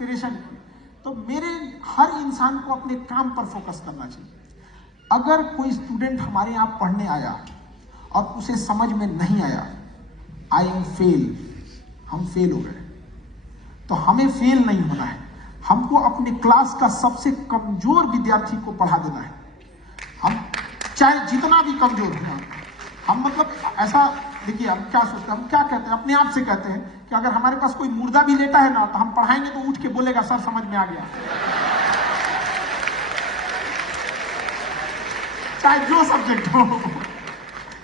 Inspiration की। तो मेरे हर इंसान को अपने काम पर फोकस करना चाहिए। अगर कोई स्टूडेंट हमारे यहाँ पढ़ने आया और उसे समझ में नहीं आया, आई एम फेल, हम फेल हो गए, तो हमें फेल नहीं होना है। हमको अपने क्लास का सबसे कमजोर विद्यार्थी को पढ़ा देना है। हम चाहे जितना भी कमजोर हो, हम मतलब ऐसा देखिए, हम क्या सोचते हैं, हम क्या कहते हैं, अपने आप से कहते हैं कि अगर हमारे पास कोई मुर्दा भी लेटा है ना, तो हम पढ़ाएंगे तो उठ के बोलेगा सर समझ में आ गया, चाहे जो सब्जेक्ट हो।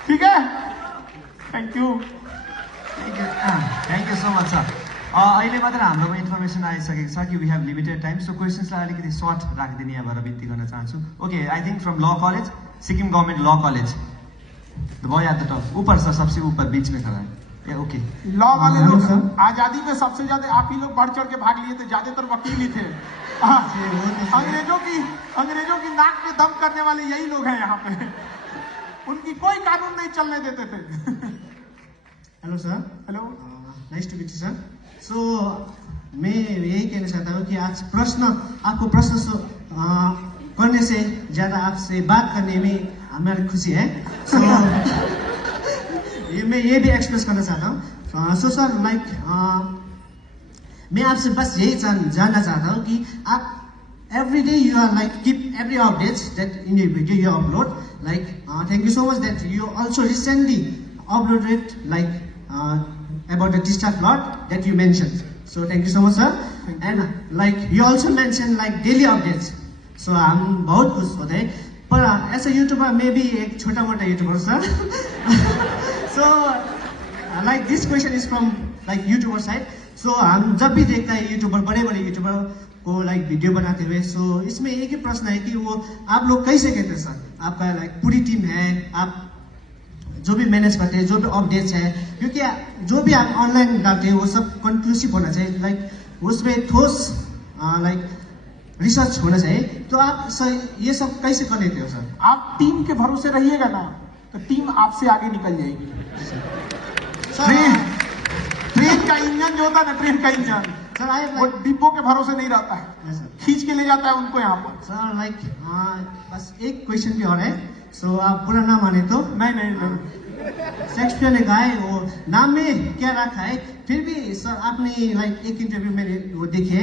ठीक है, thank you so much sir. अहिले मात्र हाम्रोमा इन्फर्मेसन आइसकेको छ कि वी हेभ लिमिटेड टाइम, सो क्वेसन्सलाई अलिकति सर्ट राखिदिने यहाँबाट बिन्ती गर्न चाहन्छु। Okay, I think from law college, Sikkim government law college, the boy at the top, ऊपर सर, सबसे ऊपर बीच में खड़ा है। ओके, लॉ वाले लोग आजादी में सबसे ज्यादा आप ही लोग बढ़ चढ़ के भाग लिए थे, ज्यादातर वकील ही थे। अंग्रेजों की नाक पे दम करने वाले यही लोग हैं यहाँ पे, उनकी कोई कानून नहीं चलने देते थे। Hello sir. Hello, nice to meet you sir. So मैं यही कहना चाहता हूँ कि आज आपको प्रश्न करने से ज़्यादा आपसे बात करने में हमारी खुशी है। सो मैं ये भी एक्सप्रेस करना चाहता हूँ। सो सर, मैं आपसे बस यही जानना चाहता हूँ कि आप every day you are keep every updates that in your video you upload, thank you so much that you also recently uploaded about the Tista flood that you mentioned, so thank you so much sir. And you also mentioned daily updates, so I'm बहुत खुश होते हैं। पर as a YouTuber, मैं भी एक छोटा मोटा YouTuber sir. So this question is from YouTuber side. So हम जब भी देखता है यूट्यूबर, बड़े बड़े यूट्यूबर को वीडियो बनाते हुए, सो इसमें एक ही प्रश्न है कि वो आप लोग कैसे कहते हैं सर, आपका पूरी टीम है, आप जो भी मैनेज करते हैं, जो भी अपडेट्स है, क्योंकि जो भी आप ऑनलाइन डालते हैं वो सब कंक्लूसिव होना चाहिए, उसमें ठोस रिसर्च होना चाहिए। तो आप सर ये सब कैसे कर लेते हो सर? आप टीम के भरोसे रहिएगा ना, तो टीम आपसे आगे निकल जाएगी। ट्रेन का इंजन जो होता है ना, ट्रेन का इंजन सर, वो डिब्बों के भरोसे नहीं रहता है, खींच के ले जाता है उनको यहाँ पर। सर बस एक क्वेश्चन भी और है, सो आप पूरा नाम माने तो? नहीं। शेक्सपियर ने कहा है, वो नाम में क्या रखा है, फिर भी सर आपने एक इंटरव्यू में वो देखे,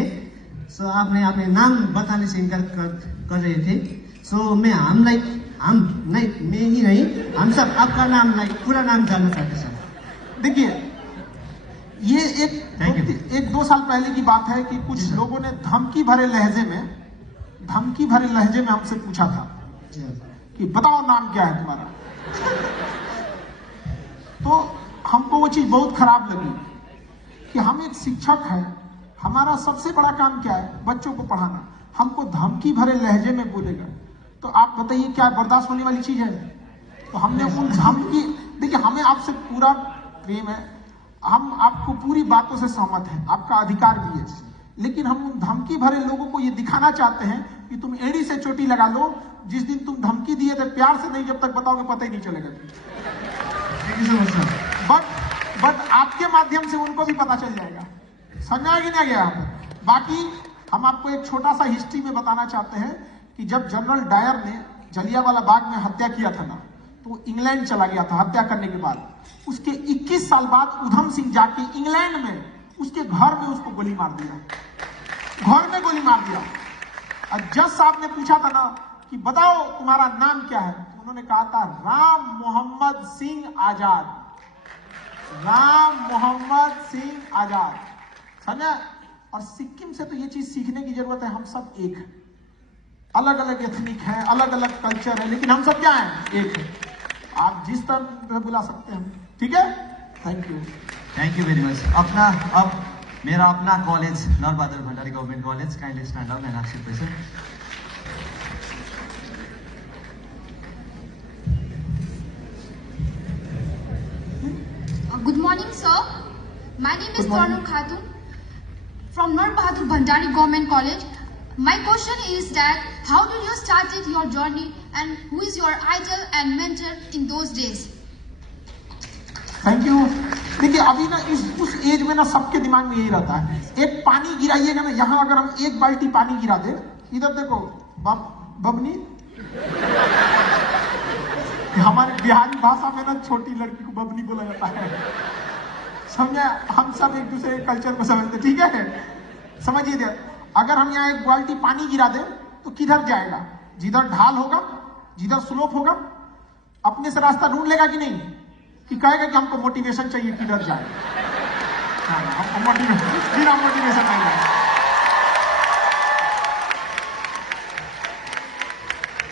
सो आपने अपने नाम बताने से इनकार कर रहे थे। सो मैं हम सब आपका नाम पूरा नाम जानना चाहते सर। देखिए, ये एक दो साल पहले की बात है कि कुछ लोगों ने धमकी भरे लहजे में हमसे पूछा था कि बताओ नाम क्या है तुम्हारा। तो हमको वो चीज बहुत खराब लगी कि हम एक शिक्षक हैं, हमारा सबसे बड़ा काम क्या है, बच्चों को पढ़ाना, हमको धमकी भरे लहजे में बोलेगा, तो आप बताइए क्या बर्दाश्त होने वाली चीज है? तो हमने उन धमकी, देखिए हमें आपसे पूरा प्रेम है, हम आपको पूरी बातों से सहमत हैं, आपका अधिकार भी है, लेकिन हम उन धमकी भरे लोगों को ये दिखाना चाहते हैं कि तुम एड़ी से चोटी लगा लो, जिस दिन तुम धमकी दिए थे प्यार से नहीं, जब तक बताओगे पता ही नहीं चलेगा। बट आपके माध्यम से उनको भी पता चल जाएगा, समझा कि नहीं गया? बाकी हम आपको एक छोटा सा हिस्ट्री में बताना चाहते हैं कि जब जनरल डायर ने जलियांवाला बाग में हत्या किया था ना, तो इंग्लैंड चला गया था हत्या करने के बाद। उसके 21 साल बाद उधम सिंह जाके इंग्लैंड में उसके घर में उसको गोली मार दिया, घर में गोली मार दिया। और जज साहब ने पूछा था ना कि बताओ तुम्हारा नाम क्या है, तो उन्होंने कहा था राम मोहम्मद सिंह आजाद, राम मोहम्मद सिंह आजाद, समझा? और सिक्किम से तो ये चीज सीखने की जरूरत है, हम सब एक हैं, अलग अलग एथनिक हैं, अलग अलग कल्चर है, लेकिन हम सब क्या हैं, एक है। आप जिस तरह बुला सकते हैं, ठीक है? Thank you very much. अब मेरा अपना college Nar Bahadur Bhandari government college, kindly stand out and ask your question. Good morning, sir. My name is Tarnu Khatun from Nur Bahadur Bhandari Government College. My question is that how did you started your journey and who is your idol and mentor in those days? Thank you. देखिए अभी ना उस as में ना सबके दिमाग में यही रहता है, एक पानी गिराइएगा ना, यहाँ अगर हम एक बाल्टी पानी गिरा दे, इधर देखो बबनी, हमारे बिहारी भाषा में ना छोटी लड़की को बबनी बोला जाता है, समझे? हम सब एक दूसरे के कल्चर को समझते, ठीक है? समझिए, अगर हम यहाँ एक बाल्टी पानी गिरा दे तो किधर जाएगा? जिधर ढाल होगा, जिधर स्लोप होगा, अपने से रास्ता ढूंढ लेगा कि नहीं? कि कहेगा कि हमको मोटिवेशन चाहिए किधर जाए? हमको मोटिवेशन नहीं है।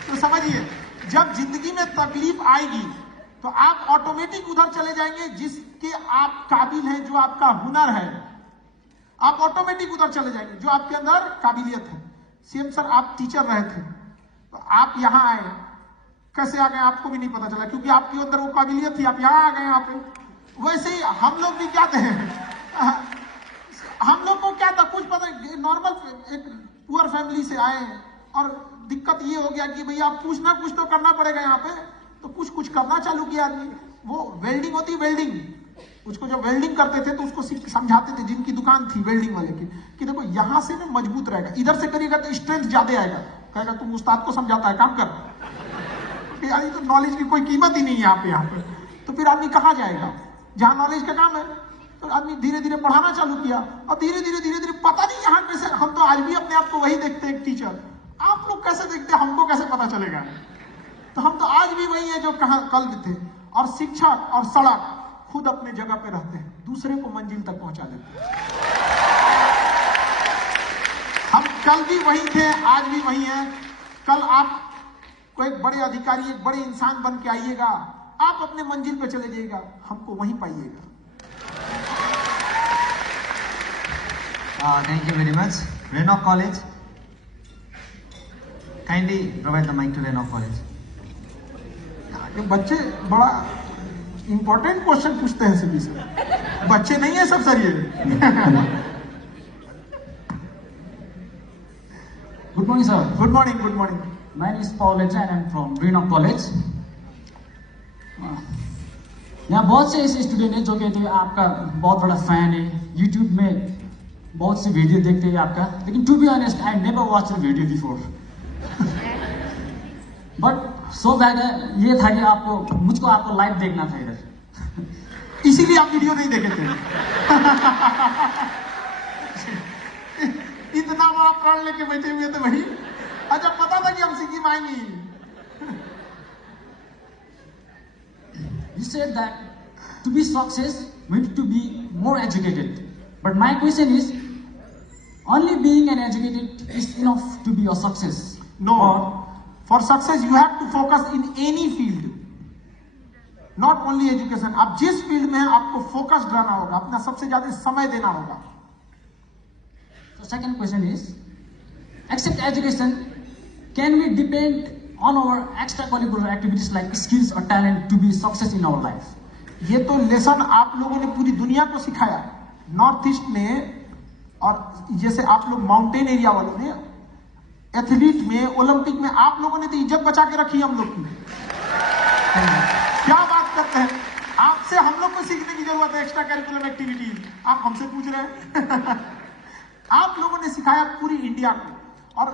तो समझिए, जब जिंदगी में तकलीफ आएगी तो आप ऑटोमेटिक उधर चले जाएंगे जिसके आप काबिल हैं, जो आपका हुनर है, आप ऑटोमेटिक उधर चले जाएंगे जो आपके अंदर काबिलियत है। सीएम सर, आप टीचर रहे थे तो आप यहां आए, कैसे आ गए आपको भी नहीं पता चला, क्योंकि आपके अंदर वो काबिलियत थी, आप यहाँ आ गए यहाँ पे। वैसे ही हम लोग भी क्या थे, हम लोग को क्या था कुछ पता, नॉर्मल एक पुअर फैमिली से आए और दिक्कत ये हो गया कि भैया कुछ ना कुछ तो करना पड़ेगा यहाँ पे, तो कुछ करना चालू किया आदमी। वो वेल्डिंग होती, वेल्डिंग, उसको जब वेल्डिंग करते थे तो उसको समझाते थे, जिनकी दुकान थी वेल्डिंग वाले की, कि देखो यहाँ से ना मजबूत रहेगा, इधर से करिएगा तो स्ट्रेंथ ज्यादा आएगा। कहेगा तुम उस्ताद को समझाता है, काम कर। यार तो नॉलेज की कोई कीमत ही नहीं है यहाँ पे। तो फिर आदमी कहाँ जाएगा जहाँ नॉलेज का काम है? तो आदमी धीरे धीरे पढ़ाना चालू किया और धीरे धीरे पता नहीं यहाँ कैसे, हम तो आज भी अपने आप को वही देखते हैं एक टीचर। आप लोग कैसे देखते हैं, हमको कैसे पता चलेगा? तो हम तो आज भी वही है जो कल थे। और शिक्षक और सड़क खुद अपने जगह पे रहते हैं, दूसरे को मंजिल तक पहुंचा देते हैं। हम कल भी वही थे, आज भी वही है। कल आप कोई एक बड़े अधिकारी, एक बड़े इंसान बन के आइएगा, आप अपने मंजिल पे चले जाइएगा, हमको वहीं पाइएगा। Thank you very much. Renock College. Kindly provide the mic to Renock College. ये बच्चे बड़ा इंपॉर्टेंट क्वेश्चन पूछते हैं सभी से, बच्चे नहीं है सब सर ये। Good morning, sir. Good morning, good morning. My name is Paul Lecha and I'm from Renock College. यहाँ बहुत से ऐसे स्टूडेंट हैं जो कहते हैं आपका बहुत बड़ा फैन है, यूट्यूब में बहुत से वीडियो देखते हैं आपका, लेकिन to be honest I never watch a video before. But सौभाग्य ये था कि मुझको आपको लाइव देखना था इधर, इसीलिए आप वीडियो नहीं देखे थे। इतना बड़ा पढ़ लेके बैठे हुए थे वही, अच्छा पता था कि हम सिक्किम आएंगे। You said that to be success we need to be more educated, but my question is, only being an educated is enough to be a success? No, Or for success you have to focus in any field, not only education। आप जिस field में आपको focused रहना होगा, अपना सबसे ज्यादा समय देना होगा। the second question is, except education, can we depend on our extracurricular activities like skills or talent to be success in our life? ये तो लेसन आप लोगों ने पूरी दुनिया को सिखाया नॉर्थ ईस्ट में, और जैसे आप लोग माउंटेन एरिया वालों ने, एथलीट में, ओलंपिक में आप लोगों ने तो इज्जत बचा के रखी हम लोग की। क्या बात करते हैं, आपसे हम लोग को सीखने की जरूरत है एक्स्ट्रा करिकुलर एक्टिविटीज, आप हमसे पूछ रहे हैं। आप लोगों ने सिखाया पूरी इंडिया को, और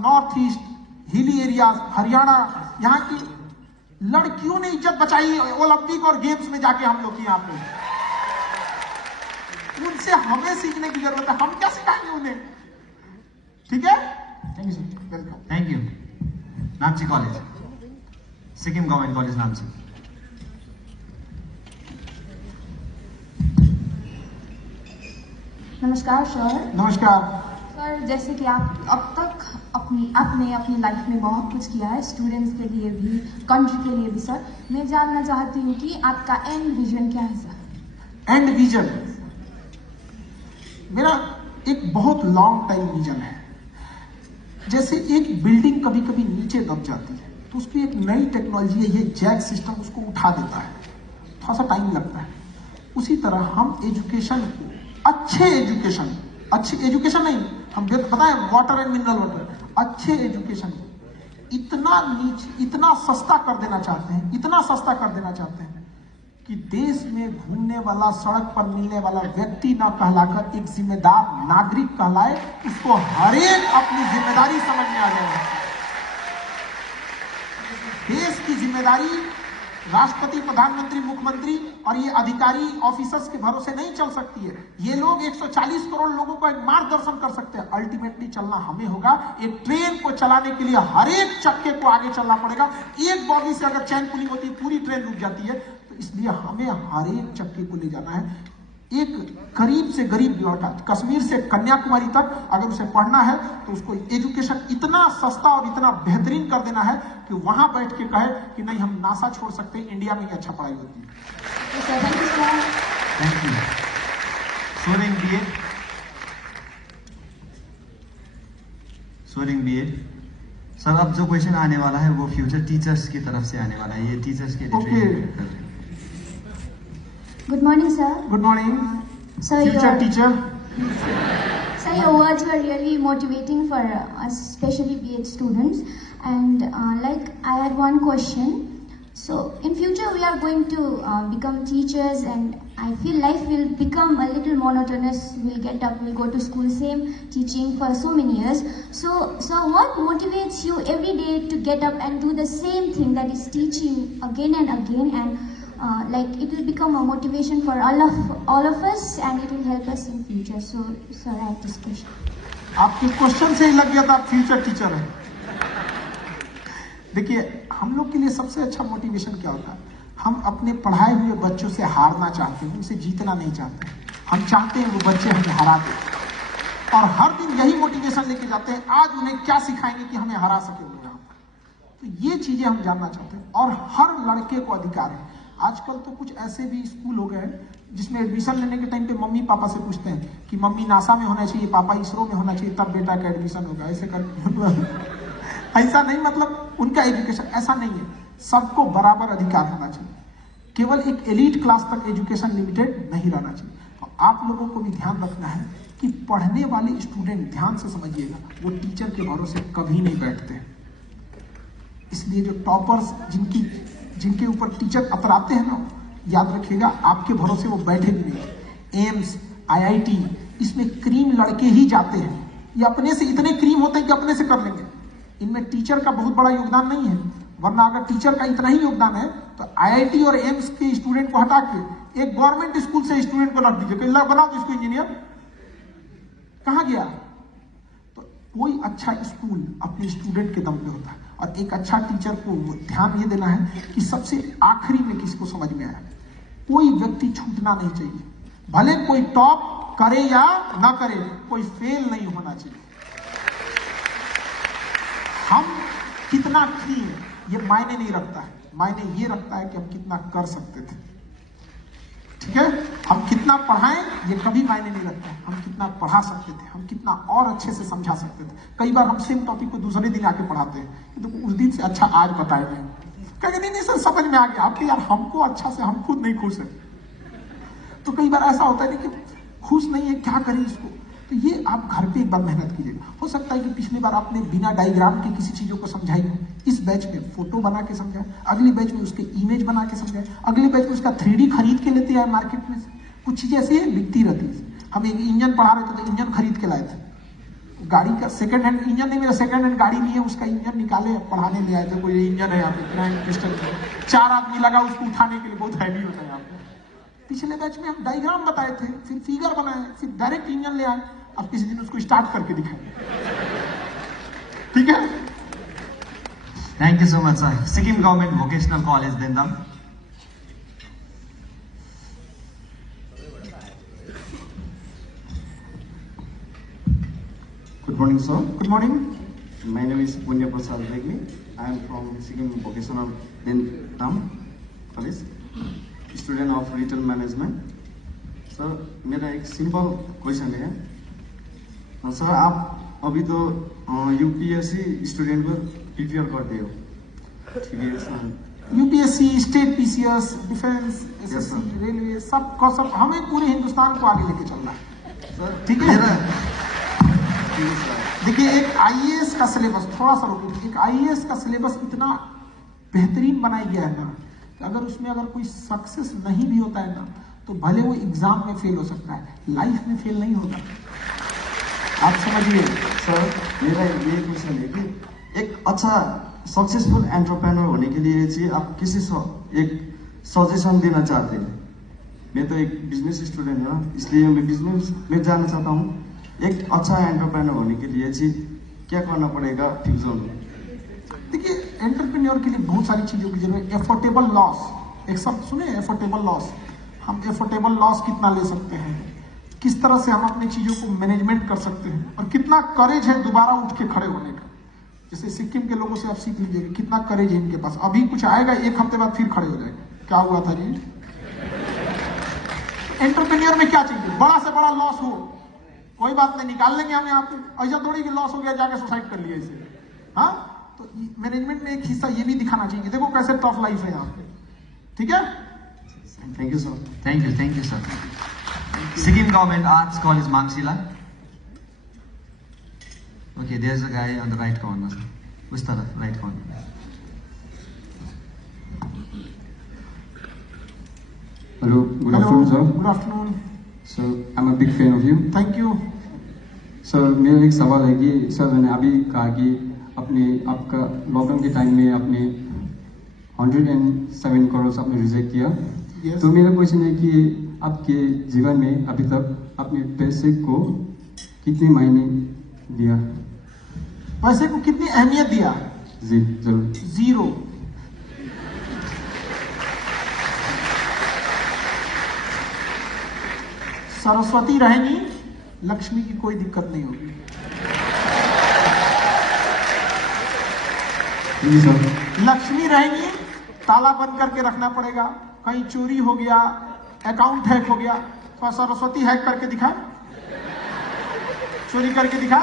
north east, hilly areas, Haryana, यहाँ की लड़कियों ने इज्जत बचाई ओलंपिक और गेम्स में जाके हम लोग की। यहाँ पे उनसे हमें सीखने की जरूरत है, हम क्या सिखाएंगे उन्हें? ठीक है, Thank you, sir. Welcome. Thank you. Namchi College. Sikkim Government College, Namchi. नमस्कार सर। नमस्कार सर, जैसे कि आप अब तक आपने अपनी लाइफ में बहुत कुछ किया है, स्टूडेंट्स के लिए भी, कंट्री के लिए भी। सर, मैं जानना चाहती हूँ कि आपका एंड विजन क्या है सर? एंड विजन मेरा एक बहुत लॉन्ग टाइम विजन है। जैसे एक बिल्डिंग कभी कभी नीचे दब जाती है तो उसकी एक नई टेक्नोलॉजी है, ये जैक सिस्टम उसको उठा देता है, थोड़ा सा टाइम लगता है। उसी तरह हम एजुकेशन को, अच्छे एजुकेशन नहीं, हम बताएं वाटर एंड मिनरल वाटर, अच्छे एजुकेशन को इतना नीचे, इतना सस्ता कर देना चाहते हैं, इतना सस्ता कर देना चाहते हैं कि देश में घूमने वाला, सड़क पर मिलने वाला व्यक्ति न कहलाकर एक जिम्मेदार नागरिक कहलाए, उसको हर एक अपनी जिम्मेदारी समझ में आ जाए। देश की जिम्मेदारी राष्ट्रपति, प्रधानमंत्री, मुख्यमंत्री और ये अधिकारी ऑफिसर्स के भरोसे नहीं चल सकती है। ये लोग 140 करोड़ लोगों को एक मार्गदर्शन कर सकते हैं, अल्टीमेटली चलना हमें होगा। एक ट्रेन को चलाने के लिए हर एक चक्के को आगे चलना पड़ेगा। एक बॉगी से अगर चैन पुलिंग होती है, पूरी ट्रेन रुक जाती है। तो इसलिए हमें हर एक चक्के को ले जाना है। एक गरीब से गरीब लड़का, कश्मीर से कन्याकुमारी तक अगर उसे पढ़ना है तो उसको एजुकेशन इतना सस्ता और इतना बेहतरीन कर देना है कि वहां बैठ के कहे कि नहीं, हम नासा छोड़ सकते हैं, इंडिया में ही अच्छा पढ़ाई होती है। Thank you. Soreng BEd, Soreng BEd sir, अब जो क्वेश्चन आने वाला है वो फ्यूचर टीचर्स की तरफ से आने वाला है। ये टीचर्स के लिए Good morning, sir. Good morning Sir, future teacher. Sir, your words were really motivating for us, especially BEd students. And I had one question. So, in future, we are going to become teachers, and I feel life will become a little monotonous. We'll get up, we'll go to school, same teaching for so many years. So, what motivates you every day to get up and do the same thing, that is teaching again and again, and it will become a motivation for all of us, and it will help us in future. So, sir, I have this question. आपके question से ही लग गया था आप future teacher है। देखिए, हम लोग के लिए सबसे अच्छा मोटिवेशन क्या होता है? हम अपने पढ़ाए हुए बच्चों से हारना चाहते हैं, उनसे जीतना नहीं चाहते। हम चाहते हैं वो बच्चे हमें हरा दें, और हर दिन यही मोटिवेशन लेके जाते हैं, आज उन्हें क्या सिखाएंगे कि हमें हरा सके वो। तो ये चीजें हम जानना चाहते हैं, और हर लड़के को अधिकार है। आजकल तो कुछ ऐसे भी स्कूल हो गए हैं जिसमें एडमिशन लेने के टाइम पे मम्मी पापा से पूछते हैं कि मम्मी नासा में होना चाहिए, पापा इसरो में होना चाहिए, तब बेटा का एडमिशन होगा। ऐसे कर ऐसा नहीं, मतलब उनका एजुकेशन ऐसा नहीं है। सबको बराबर अधिकार होना चाहिए। केवल एक एलीट क्लास तक एजुकेशन लिमिटेड नहीं रहना चाहिए। तो आप लोगों को भी ध्यान रखना है कि पढ़ने वाले स्टूडेंट, ध्यान से समझिएगा, वो टीचर के भरोसे कभी नहीं बैठते। इसलिए जो टॉपर्स, जिनके ऊपर टीचर अतराते हैं ना, याद रखिएगा आपके भरोसे वो बैठे भी नहीं। एम्स, आईआईटी, इसमें क्रीम लड़के ही जाते हैं। ये अपने से इतने क्रीम होते हैं कि अपने से कर लेंगे। इनमें टीचर का बहुत बड़ा योगदान नहीं है, वरना अगर टीचर का इतना ही योगदान है तो आईआईटी और एम्स के स्टूडेंट को हटा के एक गवर्नमेंट स्कूल से स्टूडेंट को रख दीजिए, बनाओ इसको इंजीनियर, कहाँ गया? तो कोई अच्छा स्कूल अपने स्टूडेंट के दम पे होता है। और एक अच्छा टीचर को ध्यान ये देना है कि सबसे आखिरी में किसको समझ में आया। कोई व्यक्ति छूटना नहीं चाहिए, भले कोई टॉप करे या ना करे, कोई फेल नहीं होना चाहिए। हम कितना किए ये मायने नहीं रखता है, मायने ये रखता है कि हम कितना कर सकते थे। ठीक है, हम कितना पढ़ाएं ये कभी मायने नहीं रखता है, हम कितना पढ़ा सकते थे, हम कितना और अच्छे से समझा सकते थे। कई बार हम सेम टॉपिक को दूसरे दिन आके पढ़ाते हैं, तो उस दिन से अच्छा आज बताए गए, कहेंगे नहीं सर समझ में आ गया आपके, यार हमको अच्छा से, हम खुद नहीं खुश है। तो कई बार ऐसा होता है कि खुश नहीं है, क्या करें इसको। तो ये आप घर पे एक बार मेहनत कीजिएगा। हो सकता है कि पिछली बार आपने बिना डायग्राम के किसी चीजों को समझाई हो, इस बैच में फोटो बना के समझाए, अगले बैच में उसके इमेज बना के समझाए, अगले बैच में उसका 3D खरीद के लेते आए मार्केट में। कुछ चीजें ऐसी है बिकती रहती है। हम एक इंजन पढ़ा रहे थे तो इंजन खरीद के लाए थे, गाड़ी का सेकंड हैंड इंजन नहीं, मेरा सेकंड हैंड गाड़ी नहीं है, उसका इंजन निकाले पढ़ाने ले आए थे। कोई इंजन है यहाँ पे, ग्रैंड पिस्टन, 4 आदमी लगा उसको उठाने के लिए, बहुत हैवी होता है यहाँ पे। पिछले बैच में हम डायग्राम बताए थे, फिर फिगर बनाए, फिर डायरेक्ट इंजन ले आए। अब किसी दिन उसको स्टार्ट करके दिखाएंगे, ठीक है? Thank you so much sir. Sikkim government vocational college Dentam. Good morning, sir. Good morning. My name is Punya Prasad Begli. I am from Sikkim Vocational Dendam College, student of Retail Management. Sir, मेरा एक simple question है। Sir, आप अभी तो UPSC student को prepare करते हो, ठीक है sir? UPSC, state PCS, defence, SSC, railway, सब हमें पूरे हिंदुस्तान को आगे लेके चलना है सर, ठीक है? देखिए, एक आईएएस का सिलेबस, थोड़ा सा रुकिए, एक आईएएस का सिलेबस इतना बेहतरीन बनाया गया है ना कि अगर उसमें अगर कोई सक्सेस नहीं भी होता है ना, तो भले वो एग्जाम में फेल हो सकता है, लाइफ में फेल नहीं होगा। आप समझिए। सर मेरा ये क्वेश्चन है कि एक अच्छा सक्सेसफुल एंटरप्रेन्योर होने के लिए जी आप एक सजेशन देना चाहते हैं। मैं तो एक बिजनेस स्टूडेंट है ना, इसलिए मैं बिजनेस में जाना चाहता हूँ। एक अच्छा एंटरप्रेन्योर होने के लिए जी क्या करना पड़ेगा फ्यूचर में? देखिए, एंटरप्रेन्योर के लिए बहुत सारी चीजों की जरूरत है। एफोर्डेबल लॉस, एक शब्द सुने, एफोर्डेबल लॉस। हम एफोर्डेबल लॉस कितना ले सकते हैं, किस तरह से हम अपनी चीजों को मैनेजमेंट कर सकते हैं, और कितना करेज है दोबारा उठ के खड़े होने का। जैसे सिक्किम के लोगों से आप सीख लीजिए कितना करेज है इनके पास। अभी कुछ आएगा, एक हफ्ते बाद फिर खड़े हो जाएगा। क्या हुआ था जी? एंटरप्रेन्योर में क्या चाहिए? बड़ा से बड़ा लॉस हो, कोई बात नहीं, निकाल लेंगे हम यहाँ पे। ऐसा थोड़ी कि लॉस हो गया जाके सुसाइड कर लिया इसे। हाँ, तो मैनेजमेंट में एक हिस्सा ये भी दिखाना चाहिए, देखो कैसे टफ लाइफ है यहाँ पे। ठीक है, thank you sir. Thank you sir. Sikkim Government Arts College, Mangshila. Okay, there's a guy on the right corner. Which taraf? Right corner. Hello, good afternoon, sir. Good afternoon. Sir, I'm a big fan of you. Thank you. Sir मेरा एक सवाल है कि sir मैंने अभी कहा कि आपका लॉकडाउन के टाइम में आपने 107 करोड़ आपने रिजेक्ट किया। Yes. तो मेरा क्वेश्चन है कि आपके जीवन में अभी तक आपने पैसे को कितने मायने दिया? पैसे को कितनी अहमियत दिया? जी जरूर। 0। सरस्वती रहेंगी, लक्ष्मी की कोई दिक्कत नहीं होगी। जी सर। लक्ष्मी रहेंगी, ताला बंद करके रखना पड़ेगा, कहीं चोरी हो गया, अकाउंट हैक हो गया, तो सरस्वती हैक करके दिखा, चोरी करके दिखा।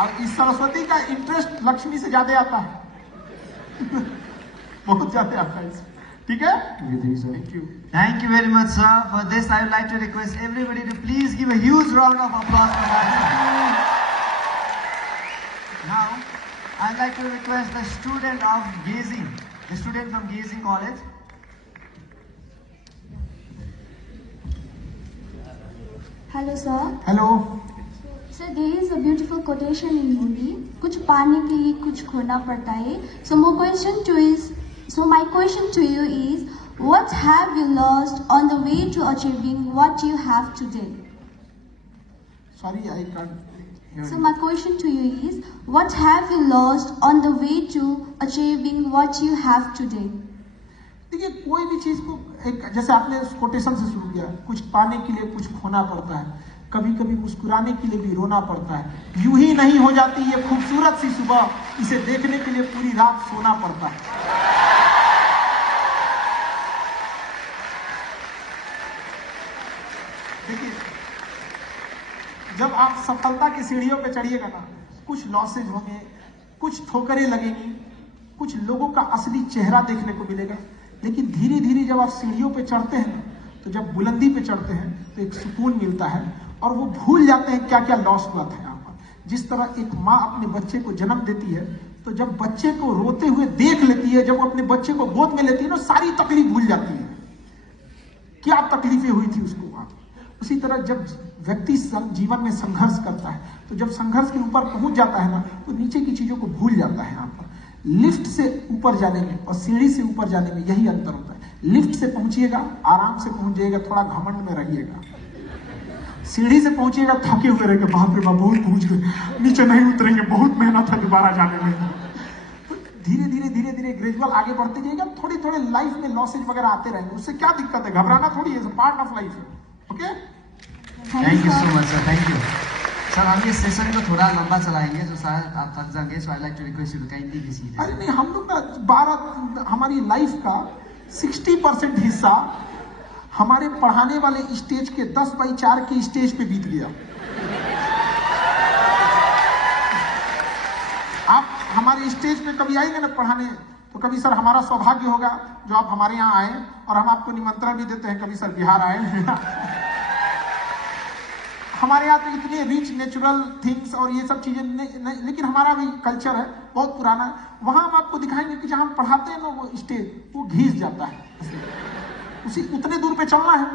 और इस सरस्वती का इंटरेस्ट लक्ष्मी से ज्यादा आता है बहुत ज्यादा आता है इसमें। ठीक है, thank you. Thank you very much, sir. For this, I would like to request everybody to please give a huge round of applause for that. Now, I'd like to request the student of Gazing, the student from Gazing College. Hello, sir. Hello. Sir, there is a beautiful quotation in Hindi. कुछ पाने के लिए कुछ खोना पड़ता है. So my question to you is, what have you lost on the way to achieving what you have today? Sorry, I can't hear So you. my question to you is, what have you lost on the way to achieving what you have today? देखिए, कोई भी चीज को एक, जैसे आपने quotation से शुरू किया, कुछ पाने के लिए कुछ खोना पड़ता है, कभी कभी मुस्कुराने के लिए भी रोना पड़ता है। यूं ही नहीं हो जाती ये खूबसूरत सी सुबह, इसे देखने के लिए पूरी रात सोना पड़ता है। देखिए, जब आप सफलता की सीढ़ियों पे चढ़िएगा ना, कुछ लॉसेज होंगे, कुछ ठोकरें लगेंगी, कुछ लोगों का असली चेहरा देखने को मिलेगा, लेकिन धीरे धीरे जब आप सीढ़ियों पे चढ़ते हैं ना, तो जब बुलंदी पे चढ़ते हैं तो एक सुकून मिलता है, और वो भूल जाते हैं क्या क्या लॉस हुआ था यहाँ पर। जिस तरह एक माँ अपने बच्चे को जन्म देती है, तो जब बच्चे को रोते हुए देख लेती है, जब वो अपने बच्चे को गोद में लेती है ना, सारी तकलीफ भूल जाती है, क्या तकलीफें हुई थी उसको वहां। उसी तरह जब व्यक्ति जीवन में संघर्ष करता है, तो जब संघर्ष के ऊपर पहुंच जाता है ना, तो नीचे की चीजों को भूल जाता है। यहाँ पर लिफ्ट से ऊपर जाने में और सीढ़ी से ऊपर जाने में यही अंतर होता है। लिफ्ट से पहुंचिएगा, आराम से पहुंच जाइएगा, थोड़ा घमंड में रहिएगा। सीढ़ी से पहुंचिएगा, थके हुए रहेंगे, बाप रे बाप बहुत पहुंच गए, नीचे नहीं उतरेंगे, बहुत मेहनत है दोबारा जाने में। तो धीरे धीरे ग्रेजुअल आगे बढ़ते जाइएगा। थोड़ी थोड़े लाइफ में लॉसेज वगैरह आते रहेंगे, उससे क्या दिक्कत है, घबराना थोड़ी है, पार्ट ऑफ लाइफ है। Okay, Thank you so much, sir. Thank you. Sir, हम ये सेशन को थोड़ा लंबा चलाएंगे, जो शायद आप थक जाएंगे, so I'd like to request you to kindly be seated. अरे नहीं, हम लोग ना हमारी लाइफ का 60% हिस्सा हमारे पढ़ाने वाले स्टेज के 10x4 के स्टेज पे बीत गया। आप हमारे स्टेज पे कभी आएंगे ना पढ़ाने, तो कभी सर हमारा सौभाग्य होगा जो आप हमारे यहाँ आए, और हम आपको निमंत्रण भी देते हैं, कभी सर बिहार आए। हमारे यहाँ तो इतने रिच नेचुरल थिंग्स और ये सब चीजें लेकिन हमारा भी कल्चर है बहुत पुराना है। वहां हम आपको दिखाएंगे कि जहां हम पढ़ाते हैं ना वो स्टेज वो घिस जाता है, उसी उतने दूर पे चलना है,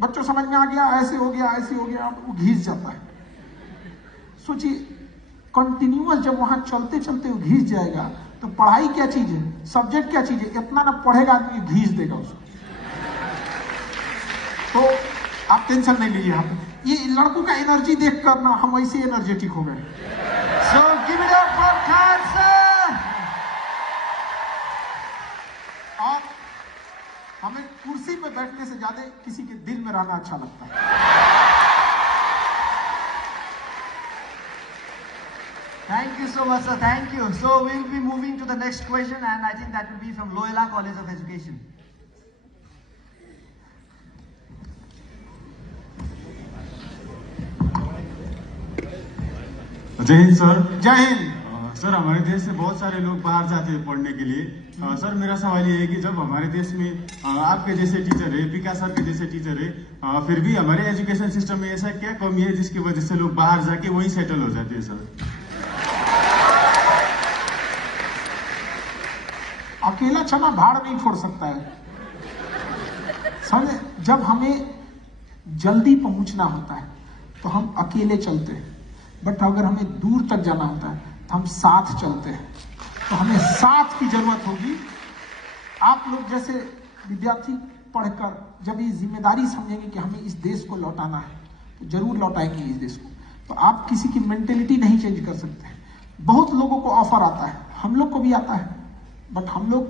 बच्चों समझ में आ गया ऐसे हो गया ऐसे हो गया, वो घिस जाता है। सोचिए कंटिन्यूअस जब वहां चलते चलते वो घिस जाएगा तो पढ़ाई क्या चीज है, सब्जेक्ट क्या चीज है, इतना ना पढ़ेगा आदमी घिस देगा उसको। तो आप टेंशन नहीं लीजिए, आप ये लड़कों का एनर्जी देखकर ना हम वैसे एनर्जेटिक हो गए। So give it up for Khan sir. और हमें कुर्सी पे बैठने से ज्यादा किसी के दिल में रहना अच्छा लगता है। Thank you so much, sir. Thank you. So we'll be moving to the next question, and I think that will be from Loyola College of Education. जय हिंद सर। जय हिंद। सर हमारे देश से बहुत सारे लोग बाहर जाते हैं पढ़ने के लिए। सर मेरा सवाल ये है कि जब हमारे देश में आपके जैसे टीचर है, विकास सर के जैसे टीचर है, फिर भी हमारे एजुकेशन सिस्टम में ऐसा क्या कमी है जिसकी वजह से लोग बाहर जाके वहीं सेटल हो जाते हैं सर? अकेला चना भाड़ नहीं फोड़ सकता है। समझे, जब हमें जल्दी पहुंचना होता है तो हम अकेले चलते हैं, बट अगर हमें दूर तक जाना होता है तो हम साथ चलते हैं। तो हमें साथ की जरूरत होगी। आप लोग जैसे विद्यार्थी पढ़कर जब ये जिम्मेदारी समझेंगे कि हमें इस देश को लौटाना है तो जरूर लौटाएंगे इस देश को। तो आप किसी की मेंटेलिटी नहीं चेंज कर सकते। बहुत लोगों को ऑफर आता है, हम लोग को भी आता है, बट हम लोग